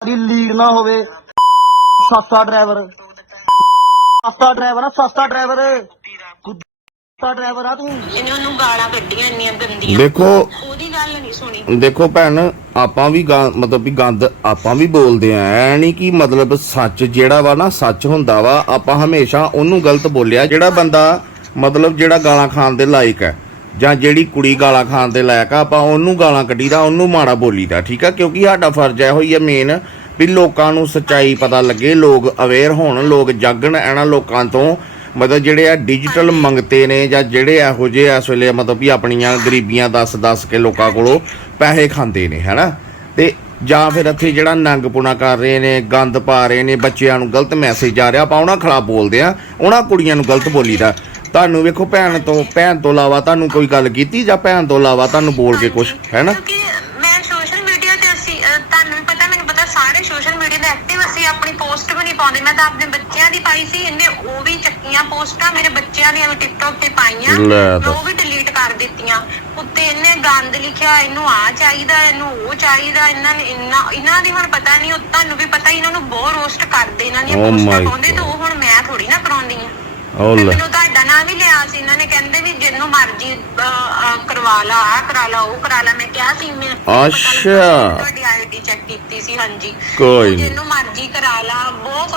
ਦੀ ਲੀਡ ਨਾ ਹੋਵੇ। ਸਸਤਾ ਡਰਾਈਵਰ। ਸਸਤਾ ਡਰਾਈਵਰ ਆ ਸਸਤਾ ਡਰਾਈਵਰ। ਸਸਤਾ ਡਰਾਈਵਰ ਆ ਤੂੰ। ਇਹਨੇ ਉਹਨੂੰ ਗਾਲਾਂ ਕੱਢੀਆਂ ਇੰਨੀਆਂ ਗੰਦੀਆਂ। ਦੇਖੋ ਉਹਦੀ ਗੱਲ ਨਹੀਂ ਸੁਣੀ। ਦੇਖੋ ਭੈਣ ਆਪਾਂ ਵੀ ਗਾ- ਮਤਲਬ ਵੀ ਗੰਦ ਆਪਾਂ ਵੀ ਬੋਲਦੇ ਆ। ਐ ਨਹੀਂ ਕਿ ਮਤਲਬ ਸੱਚ ਜਿਹੜਾ ਵਾ ਨਾ ਸੱਚ ਹੁੰਦਾ ਵਾ ਆਪਾਂ ਹਮੇਸ਼ਾ ਉਹਨੂੰ ਗਲਤ ਬੋਲਿਆ। ਜਿਹੜਾ ਬੰਦਾ ਮਤਲਬ ਜਿਹੜਾ ਗਾਲਾਂ ਖਾਣ ਦੇ ਲਾਇਕ ਹੈ। ਜਾਂ ਜਿਹੜੀ ਕੁੜੀ ਗਾਲਾਂ ਖਾਣ ਦੇ ਲਾਇਕ ਆ ਆਪਾਂ ਉਹਨੂੰ ਗਾਲਾਂ ਕੱਢੀਦਾ ਉਹਨੂੰ ਮਾੜਾ ਬੋਲੀਦਾ ਠੀਕ ਆ? ਕਿਉਂਕਿ ਸਾਡਾ ਫਰਜ਼ ਹੀ ਹੈ ਮੇਨ ਵੀ ਲੋਕਾਂ ਨੂੰ ਸੱਚਾਈ ਪਤਾ ਲੱਗੇ ਲੋਕ ਅਵੇਅਰ ਹੋਣ ਲੋਕ ਜਾਗਣ ਇਹਨਾਂ ਲੋਕਾਂ ਤੋਂ। ਮਤਲਬ ਜਿਹੜੇ ਆ ਡਿਜੀਟਲ ਮੰਗਤੇ ਨੇ ਜਾਂ ਜਿਹੜੇ ਇਹੋ ਜਿਹੇ ਇਸ ਵੇਲੇ ਮਤਲਬ ਵੀ ਆਪਣੀਆਂ ਗਰੀਬੀਆਂ ਦੱਸ ਦੱਸ ਕੇ ਲੋਕਾਂ ਕੋਲੋਂ ਪੈਸੇ ਖਾਂਦੇ ਨੇ ਹੈਨਾ? ਤੇ ਜਾਂ ਫਿਰ ਇੱਥੇ ਜਿਹੜਾ ਨੰਗਪੁਣਾ ਕਰ ਰਹੇ ਨੇ ਗੰਦ ਪਾ ਰਹੇ ਨੇ ਬੱਚਿਆਂ ਨੂੰ ਗਲਤ ਮੈਸੇਜ ਆ ਰਿਹਾ ਆਪਾਂ ਉਹਨਾਂ ਖਿਲਾਫ ਬੋਲਦੇ ਆ ਉਹਨਾਂ ਕੁੜੀਆਂ ਨੂੰ ਗਲਤ ਬੋਲੀਦਾ। ਤੁਹਾਨੂੰ ਵੇਖੋ ਭੈਣ ਤੋਂ ਭੈਣ ਤੋਂ ਇਲਾਵਾ ਤੁਹਾਨੂੰ ਕੋਈ ਗੱਲ ਕੀਤੀ ਜਾਂ ਭੈਣ ਤੋਂ ਇਲਾਵਾ ਤੁਹਾਨੂੰ ਬੋਲ ਕੇ ਕੁਝ ਹੈਨਾ ਕਿਉਂਕਿ ਮੈਂ ਸੋਸ਼ਲ ਮੀਡੀਆ ਤੇ ਅਸੀਂ ਅਹ, ਤੁਹਾਨੂੰ ਵੀ ਪਤਾ ਮੈਨੂੰ ਪਤਾ ਸਾਰੇ ਸੋਸ਼ਲ ਮੀਡੀਆ ਤੇ ਐਕਟਿਵ ਅਸੀਂ ਆਪਣੀ ਪੋਸਟ ਵੀ ਨਹੀਂ ਪਾਉਂਦੇ। ਮੈਂ ਤਾਂ ਆਪਣੇ ਬੱਚਿਆਂ ਦੀ ਪਾਈ ਸੀ ਇਹਨੇ ਉਹ ਵੀ ਚੱਕੀਆਂ ਪੋਸਟਾਂ ਮੇਰੇ ਬੱਚਿਆਂ ਦੀਆਂ ਵੀ ਟਿਕਟੌਕ ਤੇ ਪਾਈਆਂ ਲੈ। ਉਹ ਵੀ ਡਿਲੀਟ ਕਰ ਦਿੱਤੀਆਂ। ਉੱਤੇ ਇਹਨੇ ਗੰਦ ਲਿਖਿਆ ਇਹਨੂੰ ਆ ਚਾਹੀਦਾ ਇਹਨੂੰ ਉਹ ਚਾਹੀਦਾ ਇਹਨਾਂ ਨੇ ਇੰਨਾ ਇਹਨਾਂ ਦੀ ਹੁਣ ਪਤਾ ਨਹੀਂ ਉਹ ਤੁਹਾਨੂੰ ਵੀ ਪਤਾ ਇਹਨਾਂ ਨੂੰ ਬਹੁਤ ਰੋਸਟ ਕਰਦੇ ਇਹਨਾਂ ਦੀਆਂ Oh ਪੋਸਟਾਂ my ਪਾਉਂਦੇ ਤਾਂ ਉਹ ਹੁਣ ਮੈਂ ਥੋੜੀ ਨਾ ਕਰਾਉਂਦੀ ਆ ਉਹ ਲੈ ਮੈਨੂੰ ਤੁਹਾਡਾ ਨਾਮ ਵੀ ਲਿਆ ਸੀ ਇਹਨਾਂ ਨੇ ਕਹਿੰਦੇ ਵੀ ਜਿਹਨੂੰ ਮਰਜ਼ੀ ਅਹ, ਅਹ, ਕਰਵਾ ਲਾ ਆ ਕਰਾ ਲਾ ਉਹ ਕਰਾ ਲਾ ਮੈਂ ਕਿਹਾ ਸੀ ਮੈਂ ਪਤਾ ਅੱਛਾ। ਲੱਗਾ ਤੁਹਾਡੀ ਆਈਡੀ ਚੈੱਕ ਕੀਤੀ ਸੀ ਹਾਂਜੀ ਕੋਈ ਨੀ। ਜਿਹਨੂੰ ਮਰਜ਼ੀ ਕਰਾ ਲਾ ਬਹੁਤ